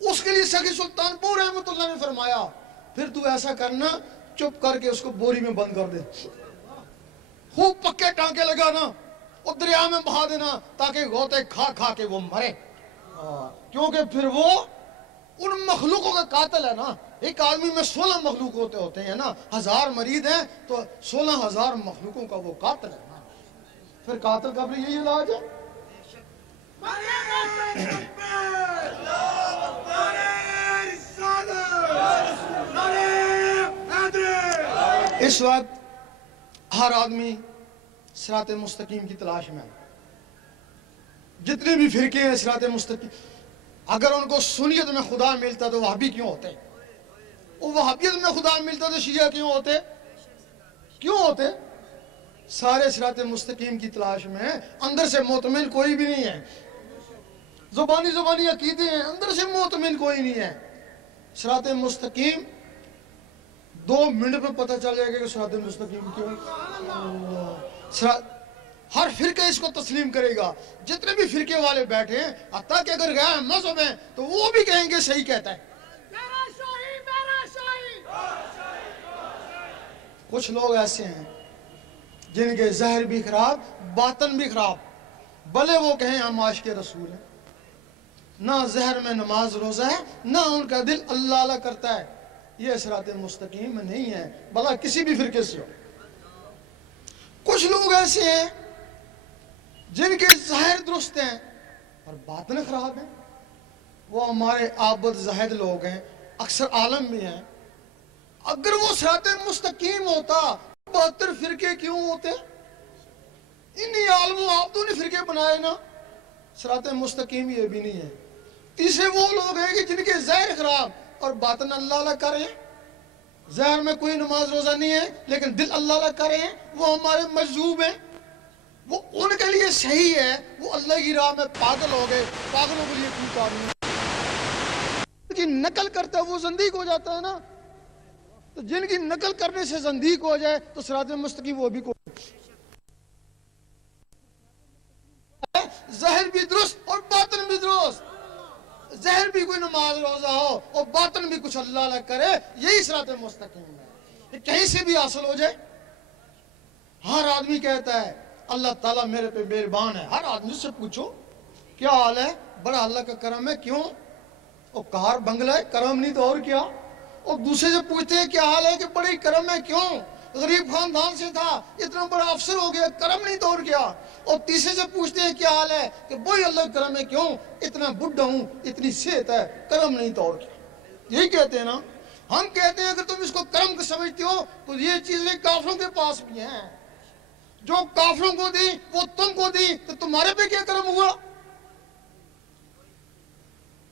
اس کے لیے سخی سلطان پور رحمۃ اللہ نے فرمایا، پھر تو ایسا کرنا، چپ کر کے اس کو بوری میں بند کر دے، خوب پکے ٹانکے لگانا اور دریا میں بہا دینا، تاکہ غوطے کھا کھا کے وہ مرے۔ کیونکہ پھر وہ ان مخلوقوں کا قاتل ہے نا۔ ایک آدمی میں 16 مخلوق ہوتے ہیں نا، 1000 مریض ہیں تو 16,000 مخلوقوں کا وہ قاتل ہے نا۔ پھر قاتل کا بھی یہی علاج ہے۔ اس وقت ہر آدمی صراط مستقیم کی تلاش میں ہے۔ جتنے بھی فرقے ہیں صراط مستقیم، اگر ان کو سنیت میں خدا ملتا تو وہابی کیوں ہوتے؟ وہ وہابیت میں خدا ملتا تو شیعہ کیوں ہوتے؟ کیوں ہوتے؟ سارے صراط مستقیم کی تلاش میں ہیں، اندر سے مطمئن کوئی بھی نہیں ہے۔ زبانی عقیدے ہیں، اندر سے مطمئن کوئی نہیں ہے۔ صراط مستقیم 2 منٹ میں پتہ چل جائے گا کہ صراط مستقیم کیوں۔ ہر فرقہ اس کو تسلیم کرے گا، جتنے بھی فرقے والے بیٹھے ہیں، حتیٰ کہ اگر غیر مذہب ہیں تو وہ بھی کہیں گے صحیح کہتا ہے۔ کچھ لوگ ایسے ہیں جن کے ظاہر بھی خراب، باطن بھی خراب، بھلے وہ کہیں ہم عاشق رسول ہیں، نہ ظاہر میں نماز روزہ ہے، نہ ان کا دل اللہ اللہ کرتا ہے۔ یہ صراط مستقیم نہیں ہے، بھلا کسی بھی فرقے سے ہو۔ کچھ لوگ ایسے ہیں جن کے ظاہر درست ہیں اور باطن خراب ہیں. وہ ہمارے عابد زاہد لوگ ہیں, اکثر عالم بھی ہیں. اگر وہ صراط مستقیم ہوتا 72 فرقے کیوں ہوتے؟ انہی عالموں عابدوں نے فرقے بنائے نا. صراط مستقیم یہ بھی نہیں ہے. تیسرے وہ لوگ ہیں کہ جن کے ظاہر خراب اور باطن اللہ اللہ کر رہے ہیں. ظاہر میں کوئی نماز روزہ نہیں ہے لیکن دل اللہ اللہ کر رہے ہیں, وہ ہمارے مجذوب ہیں. وہ ان کے لیے صحیح ہے, وہ اللہ کی راہ میں پاگل ہو گئے. پاگلوں کے لیے کوئی کام نہیں. کی نقل کرتا ہے وہ زندیق ہو جاتا ہے نا. تو جن کی نقل کرنے سے زندیق ہو جائے تو صراط مستقیم وہ بھی کو ظاہر بھی درست اور باطن بھی درست. ظاہر بھی کوئی نماز روزہ ہو اور باطن بھی کچھ اللہ اللہ کرے, یہی صراط مستقیم ہے. یہ کہیں سے بھی حاصل ہو جائے. ہر آدمی کہتا ہے اللہ تعالیٰ میرے پہ مہربان ہے. ہر آدمی سے پوچھو کیا حال ہے, بڑا اللہ کا کرم ہے. کیوں؟ اور کار بنگلہ ہے, کرم نہیں تو اور کیا. اور دوسرے سے پوچھتے ہیں کیا حال ہے کہ بڑی کرم ہے. کیوں؟ غریب خاندان سے تھا, اتنا بڑا افسر ہو گیا, کرم نہیں تو اور کیا. اور تیسرے سے پوچھتے ہیں کیا حال ہے کہ وہی اللہ کا کرم ہے. کیوں؟ اتنا بڈھا ہوں, اتنی صحت ہے, کرم نہیں تو اور کیا. یہی کہتے ہیں نا. ہم کہتے ہیں اگر تم اس کو کرم کو سمجھتے ہو تو یہ چیزیں کافروں کے پاس بھی ہیں. جو کافروں کو دی وہ تم کو دی, تو تمہارے پہ کیا کرم ہوا؟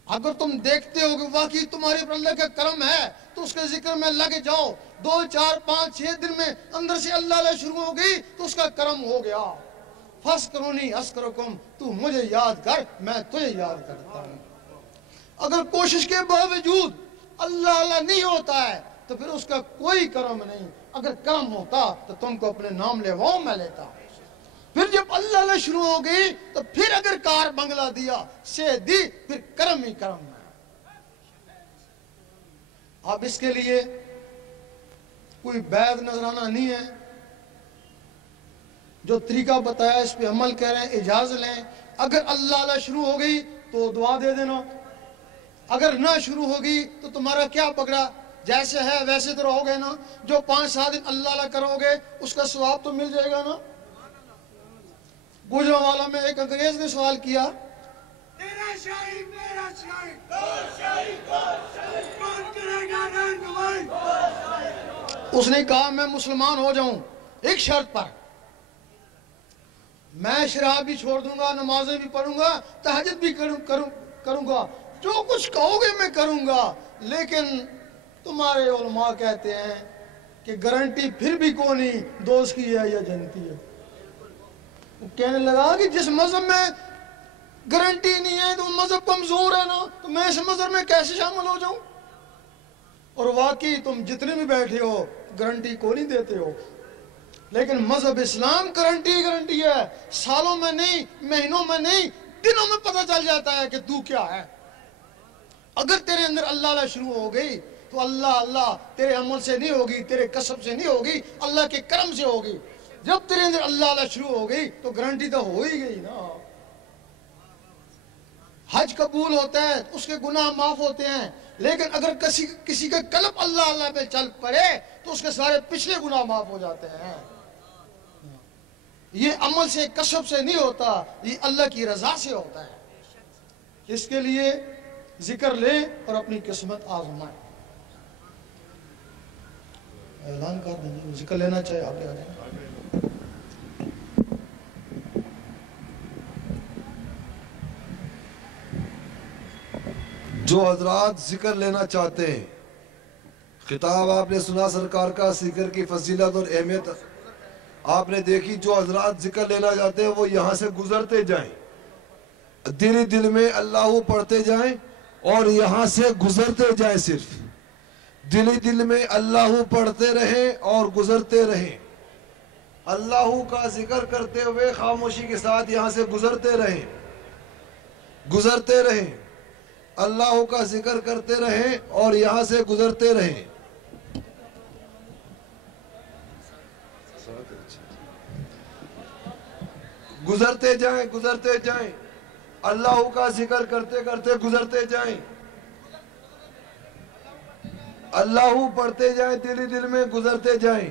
اگر تم دیکھتے ہو کہ واقعی تمہارے پر اللہ کا کرم ہے تو اس کے ذکر میں لگ جاؤ. 2 4 5 6 دن میں اندر سے اللہ اللہ شروع ہو گئی تو اس کا کرم ہو گیا. فَاسْكُرُونِي أَذْكُرْكُمْ, تو مجھے یاد کر میں تجھے یاد کرتا ہوں. اگر کوشش کے باوجود اللہ اللہ نہیں ہوتا ہے تو پھر اس کا کوئی کرم نہیں. اگر کرم ہوتا تو تم کو اپنے نام لیواؤں میں لیتا. پھر جب اللہ اللہ شروع ہو گئی تو پھر اگر کار بنگلہ دیا سے دی, پھر کرم ہی کرم ہے. اب اس کے لیے کوئی بیعت نظرانہ نہیں ہے. جو طریقہ بتایا اس پہ عمل کریں, اجازت لیں. اگر اللہ اللہ شروع ہو گئی تو دعا دے دینا. اگر نہ شروع ہوگی تو تمہارا کیا پکڑا, جیسے ہے ویسے تو رہو گے نا. جو 5 7 دن اللہ اللہ کرو گے اس کا ثواب تو مل جائے گا نا. گوجرانوالا میں ایک انگریز نے سوال کیا, تیرا شاہی میرا شاہی, کون کرے گا رہنمائی؟ اس نے کہا میں مسلمان ہو جاؤں ایک شرط پر. میں شراب بھی چھوڑ دوں گا, نمازیں بھی پڑھوں گا, تہجد بھی کروں گا, جو کچھ کہو گے میں کروں گا. لیکن تمہارے علماء کہتے ہیں کہ گارنٹی پھر بھی کون نہیں, دوست کی ہے یا جنتی ہے. وہ کہنے لگا کہ جس مذہب میں گارنٹی نہیں ہے تو مذہب کمزور ہے نا, تو میں اس مذہب میں کیسے شامل ہو جاؤں. اور واقعی تم جتنے بھی بیٹھے ہو گارنٹی کو نہیں دیتے ہو, لیکن مذہب اسلام گارنٹی ہے. سالوں میں نہیں, مہینوں میں نہیں, دنوں میں پتہ چل جاتا ہے کہ تو کیا ہے. اگر تیرے اندر اللہ اللہ شروع ہو گئی تو اللہ اللہ تیرے عمل سے نہیں ہوگی, تیرے کسب سے نہیں ہوگی, اللہ کے کرم سے ہوگی. جب تیرے اندر اللہ اللہ شروع ہو گئی تو گارنٹی تو ہو ہی گئی نا. حج قبول ہوتا ہے, اس کے گناہ معاف ہوتے ہیں, لیکن اگر کسی کا قلب اللہ اللہ پہ چل پڑے تو اس کے سارے پچھلے گناہ معاف ہو جاتے ہیں. یہ عمل سے کسب سے نہیں ہوتا, یہ اللہ کی رضا سے ہوتا ہے. اس کے لیے ذکر لیں اور اپنی قسمت آزمائیں. اعلان کر دیں, ذکر لینا چاہے آگے آ جائیں. جو حضرات ذکر لینا چاہتے ہیں, خطاب آپ نے سنا سرکار کا, ذکر کی فضیلت اور اہمیت آپ نے دیکھی. جو حضرات ذکر لینا چاہتے ہیں وہ یہاں سے گزرتے جائیں, دل میں اللہ پڑھتے جائیں اور یہاں سے گزرتے جائیں. صرف دل میں اللہ پڑھتے رہیں اور گزرتے رہیں. اللہ کا ذکر کرتے ہوئے خاموشی کے ساتھ یہاں سے گزرتے رہیں. اللہ کا ذکر کرتے رہیں اور یہاں سے گزرتے رہیں. گزرتے جائیں. اللہ کا ذکر کرتے کرتے گزرتے جائیں. اللہ پڑھتے جائیں, دل میں گزرتے جائیں.